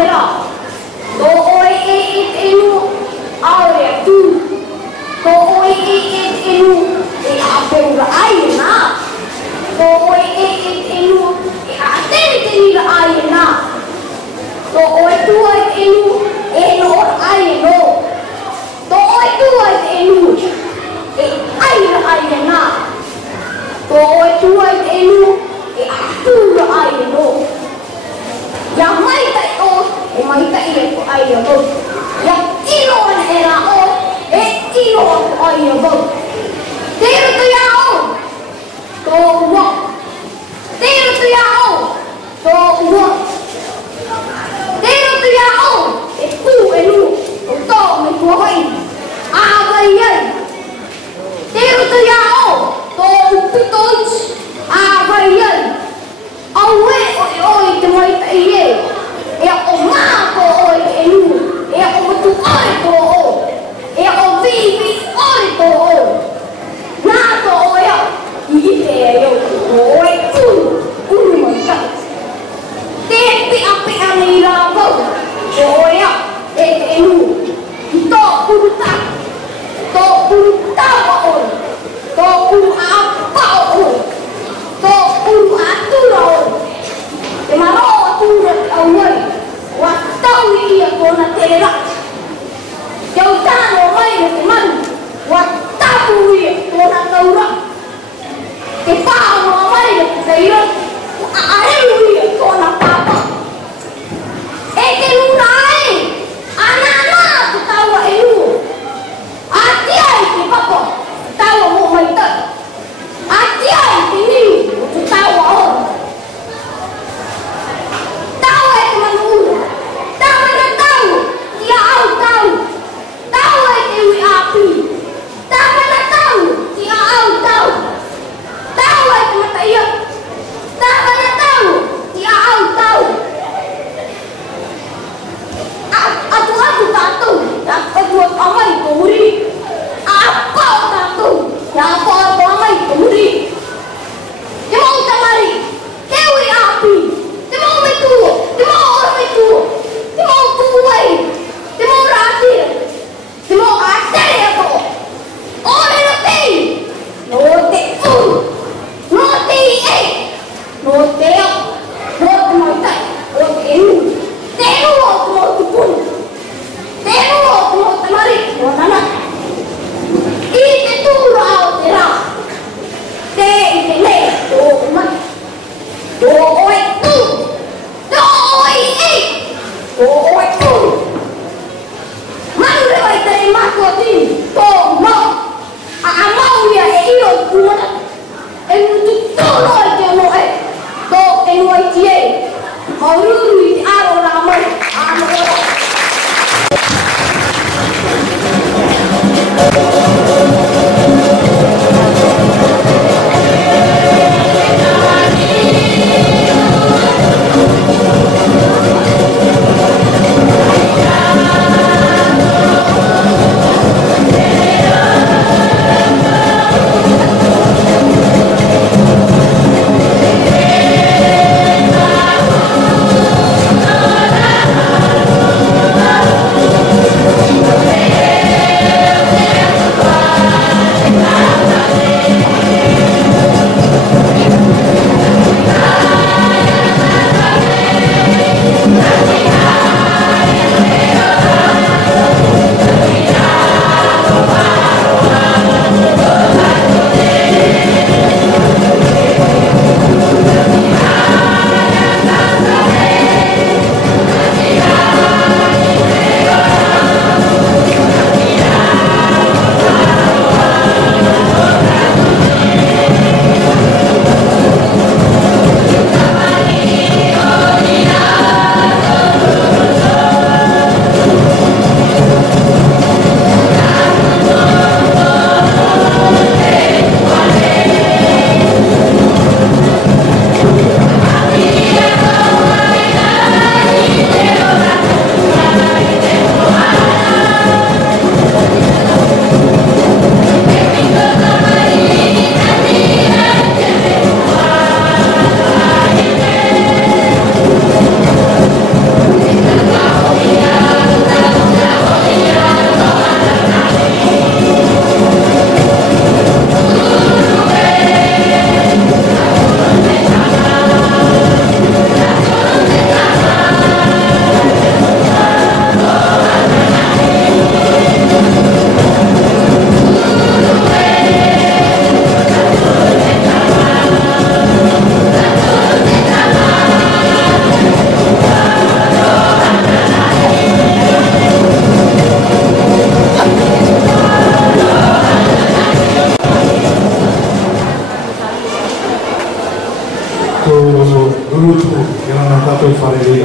pera. Ko oi enu aure tu. Ko oi enu apura ai na. Ko oi enu atene la ai na. Ko oi tu enu eno ai no. Ko oi tu enu ai na. Ko oi tu enu tu ai no. Yang mai tai o mai tai ko ai no. Yang ino era o ino ai no. Tero tu ya o. Ko wo. Tero tu ya o. Ko wo. Tero tu ya o. Tu enu. To me ko hai. A vai yan. Tero tu ya o. To tu tons. A vai yan. Awe oi te mai tai e. E o ma ko oi enu. E o tu oi ko o. E o vivi oi ko o. Na ko oi a. I te yo oi tu. Unu mai ka. Te pi ani la ko. E oi a. E enu. To puruta. To puruta ko o. To puru apa o. To puru atura o. Te maro atura awai. Wa tau ia kona tera. Kau tano mai te manu. Wa tapu ia kona taura. Te pāma mai te teira. Aeru ia kona papa. E te luna ai. Anana te taua e lu. Atia i te papa. Taua mo mai tai. Atia i te niu. Te taua o. Taua e te manu ura. Taua na tau. Ia au tau. Taua e te ui api. Taua na tau. Ia au tau. Taua e te mataia. Taua na tau. Ia au tau. Atu tātou. Atu amai ko uri. Apa o tātou. Apa amai ko uri. Te mau tamari. Te ui api. Te mau me tuo. Te mau ora me tuo. Te mau tuai. Te mau rātira. Te mau ātere ako. Ore no tei. No te u. No te i e. No te o. No te mau tai. No te enu. Te enu o te mau tupun. Te enu o te mau tamari. No nana. I te tūra au te rā. Te i te ne. O mai. O oi tu. O oi e. O oi tu. Manu rewa i tari mako tini. Tō mau. A mau ia e iro tuana. E mutu tōno i te mo e. Tō e noi ti e. Maururu i te aro rā mai. Amo ora. dulu tu yang tato fare di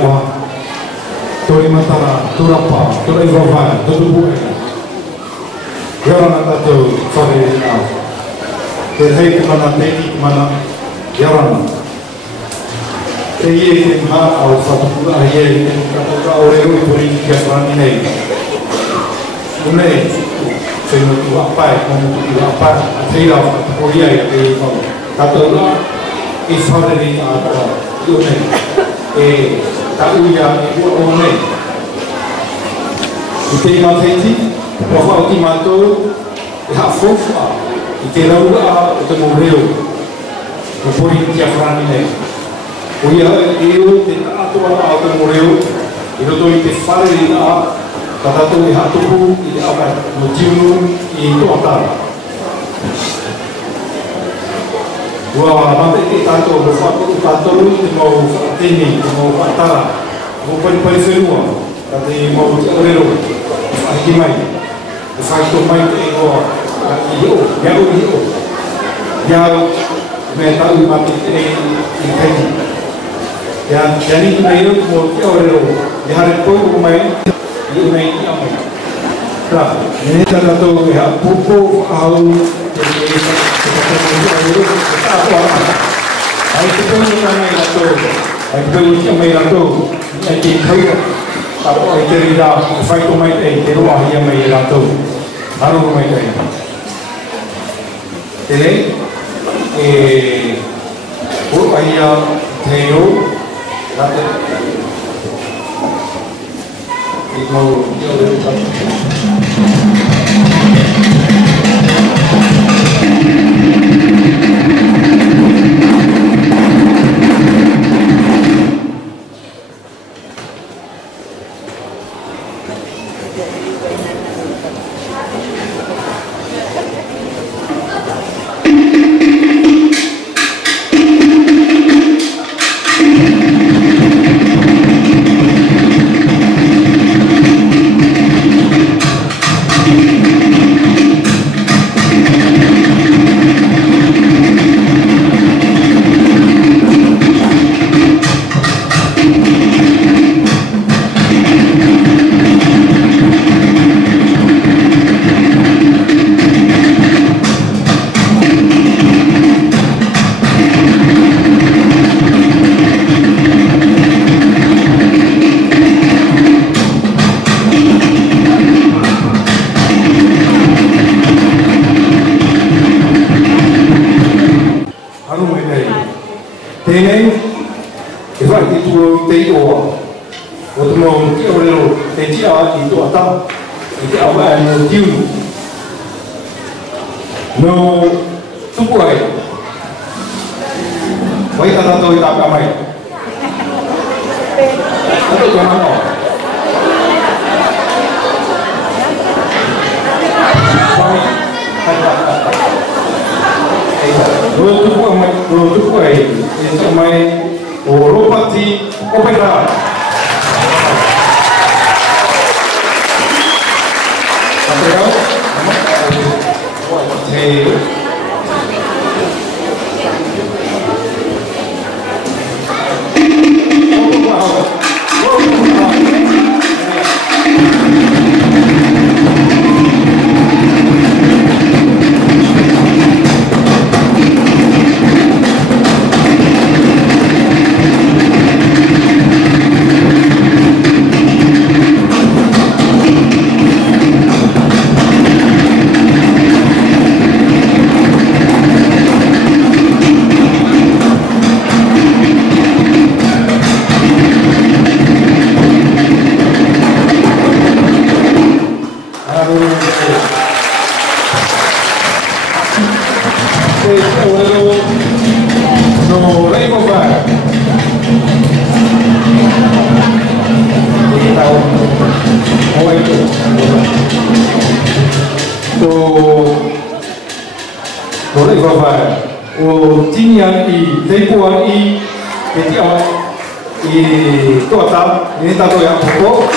tori matara, Rapa, tori Rapa, tudo bom. Yang tato fare di terhei kemana teki kemana jalan. Iya kemana awal satu bulan iya kata orero beri kesan ini. Ini saya nak tuaapae, mau tuaapae, saya dah kuliah di kata orang isfare ni apa ini. Tahu yang ibu orang ini. Kita ingat ini bahwa ultimato hak fofa. Kita lalu itu Moerai, Moerai kesan ini. Kuya itu tidak aturan auto Moerai itu tu itu fare di kata tu lihat tu ini apa mujiun itu apa wah nanti kita tu berfakir kita tu mau ini mau antara mau pergi semua tapi mau orero gimana itu mai itu jauh meta mati ini yang jadi itu mau orero hari itu main ini main apa? Nah, ini cara tu ya pupuk au ai itu pun main itu, ai itu main itu, ai kau apa ai cerita, fai tu main itu wah yang main itu, baru main itu. Jadi, ayah theo, nanti mau no tuaapae. Wai kata tu tak ramai. Atau jangan no. Dulu tuaapae itu main oropati opera. Ini tato yang pokok.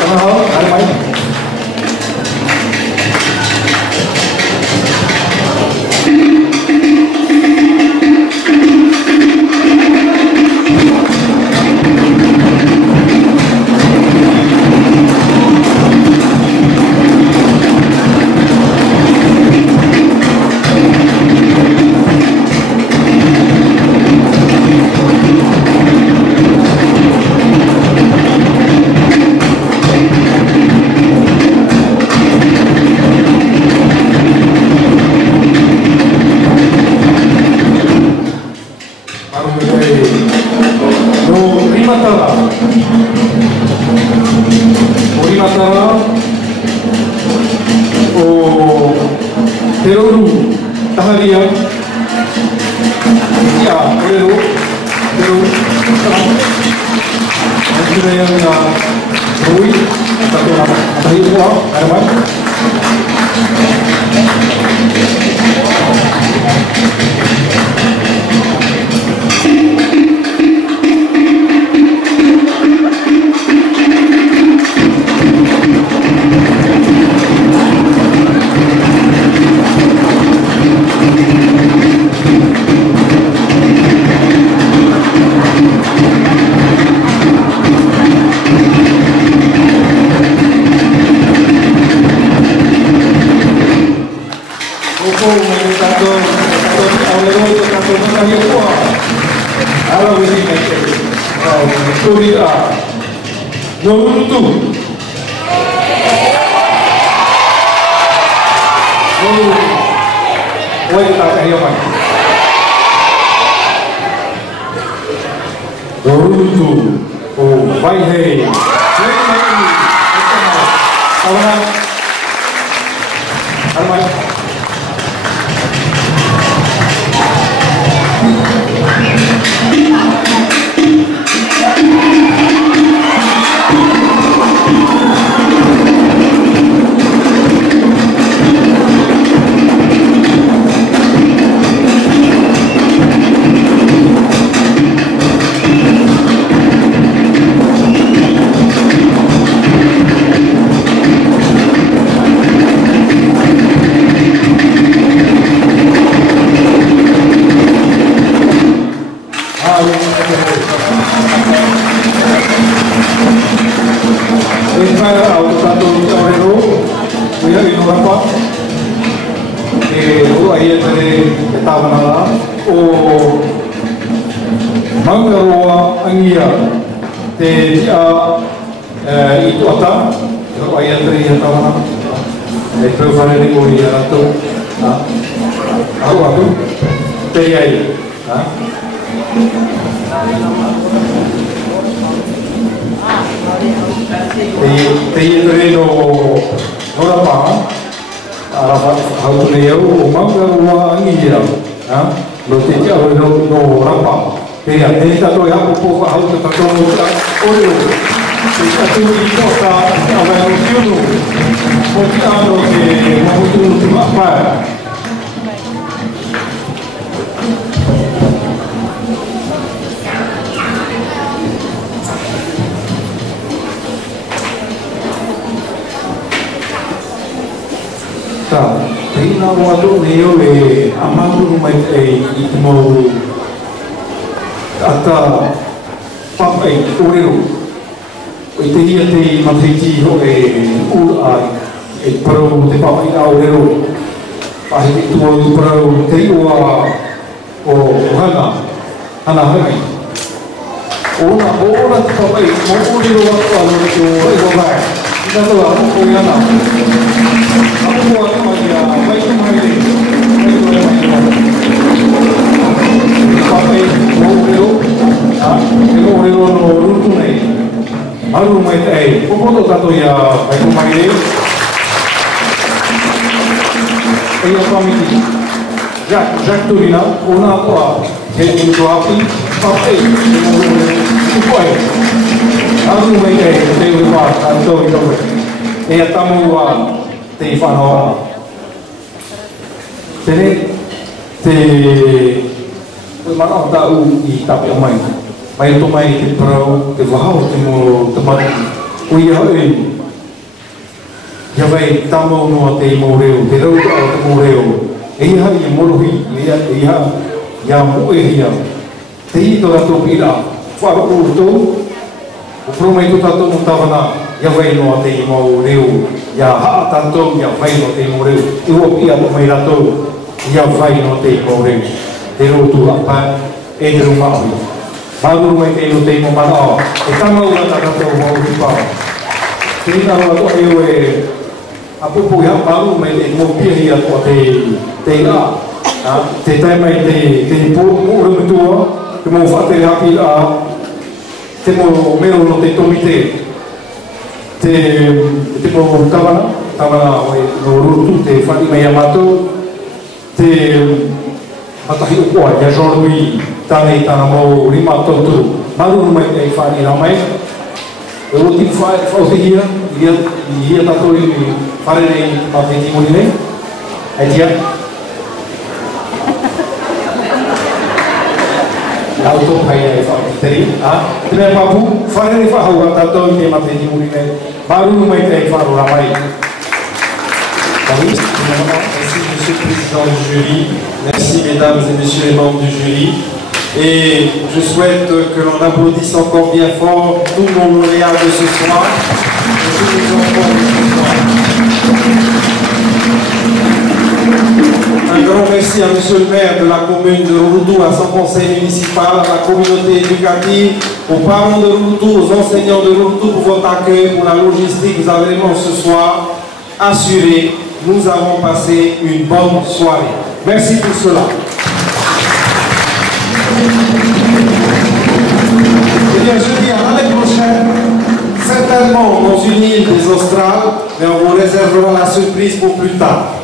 Sama ada main. te roru taharia ia orero te roru kita yang rui atau tahi ua arman mai tu mai te préau te vahau te mo te mari o ia hoi ia vai tamo no te Moerai te rau te Moerai e ia ia morohi ia mu e ia te ito rato pira whara urto o promei tu tato mo tavana ia vai no te Moerai ia haa tato ia vai no te Moerai i o pia mo mai rato ia vai no te Moerai te rotu Rapa e te rumahui Malu mai te no te mo mana e tama ua takato mo upa te ina roa to e apupu ia malu mai te mo pia ia to te la te tai mai te po mo rutua te mo fate hapi a te mo mero no te tomite te mo tavana o no rutu te fati mai amato Matahi ukoa, ia Jean-Louis, tāne tāna mau rima tautu, maru mai te whāni rā mai. E o ti whautihia, ia tātou i whare nei mawheti moni nei. E tia. Auto pai ai whautiteri. Te mea papu, whare nei whahaua tātou i te mawheti moni nei. Maru mai te wharu rā mai. Merci Monsieur le Président du jury, merci Mesdames et Messieurs les membres du jury. Et je souhaite que l'on applaudisse encore bien fort tout mon lauréat de ce soir. Et tous les enfants de ce soir. Un grand merci à Monsieur le maire de la commune de Routou, à son conseil municipal, à la communauté éducative, aux parents de Routou, aux enseignants de Routou pour votre accueil, pour la logistique que vous avez vraiment ce soir assurée. Nous avons passé une bonne soirée. Merci pour cela. Eh bien, je dis à l'année prochaine, certainement dans une île des Australes, mais on vous réservera la surprise pour plus tard.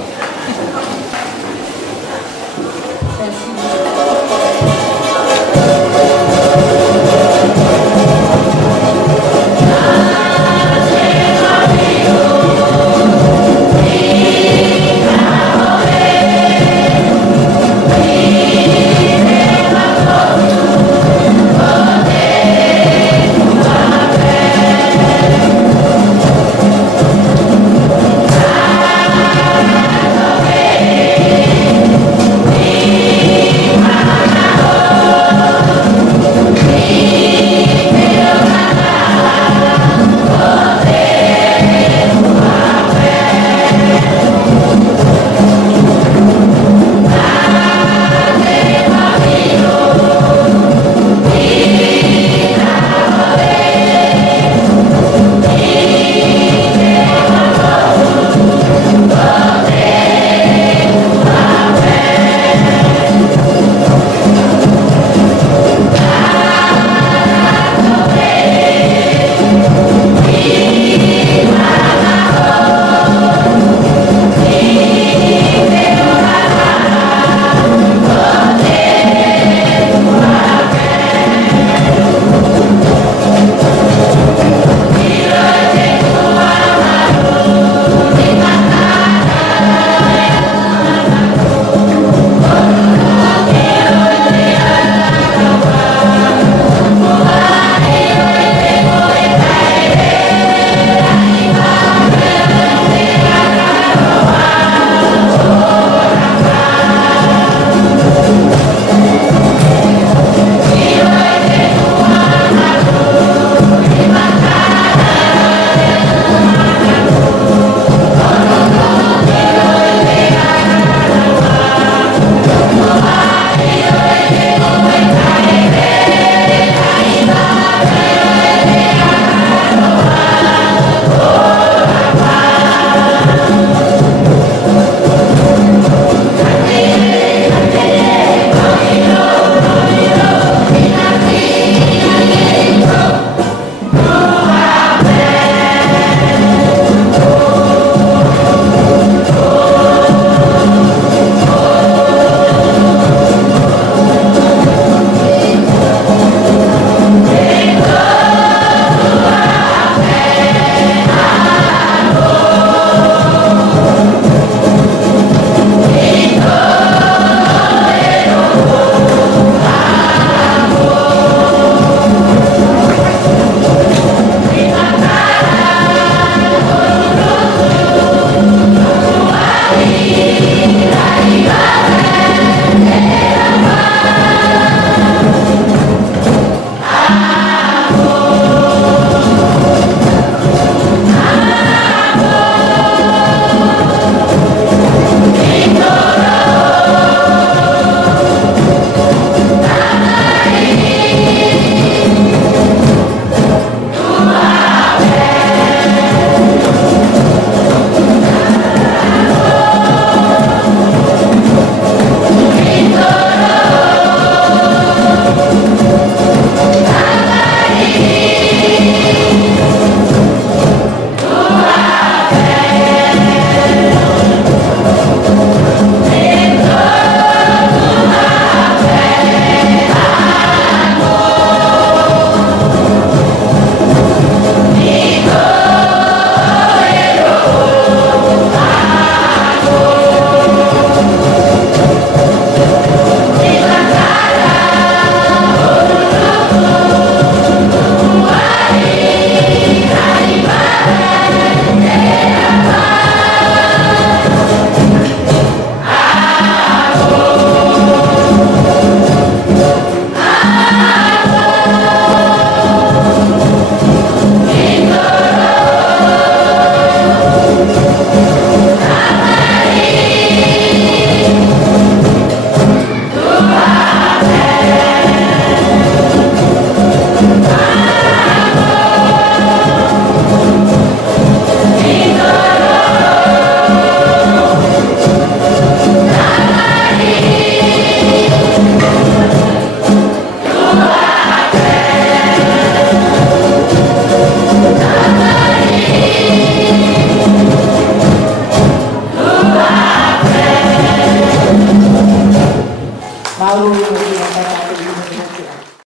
Mauro,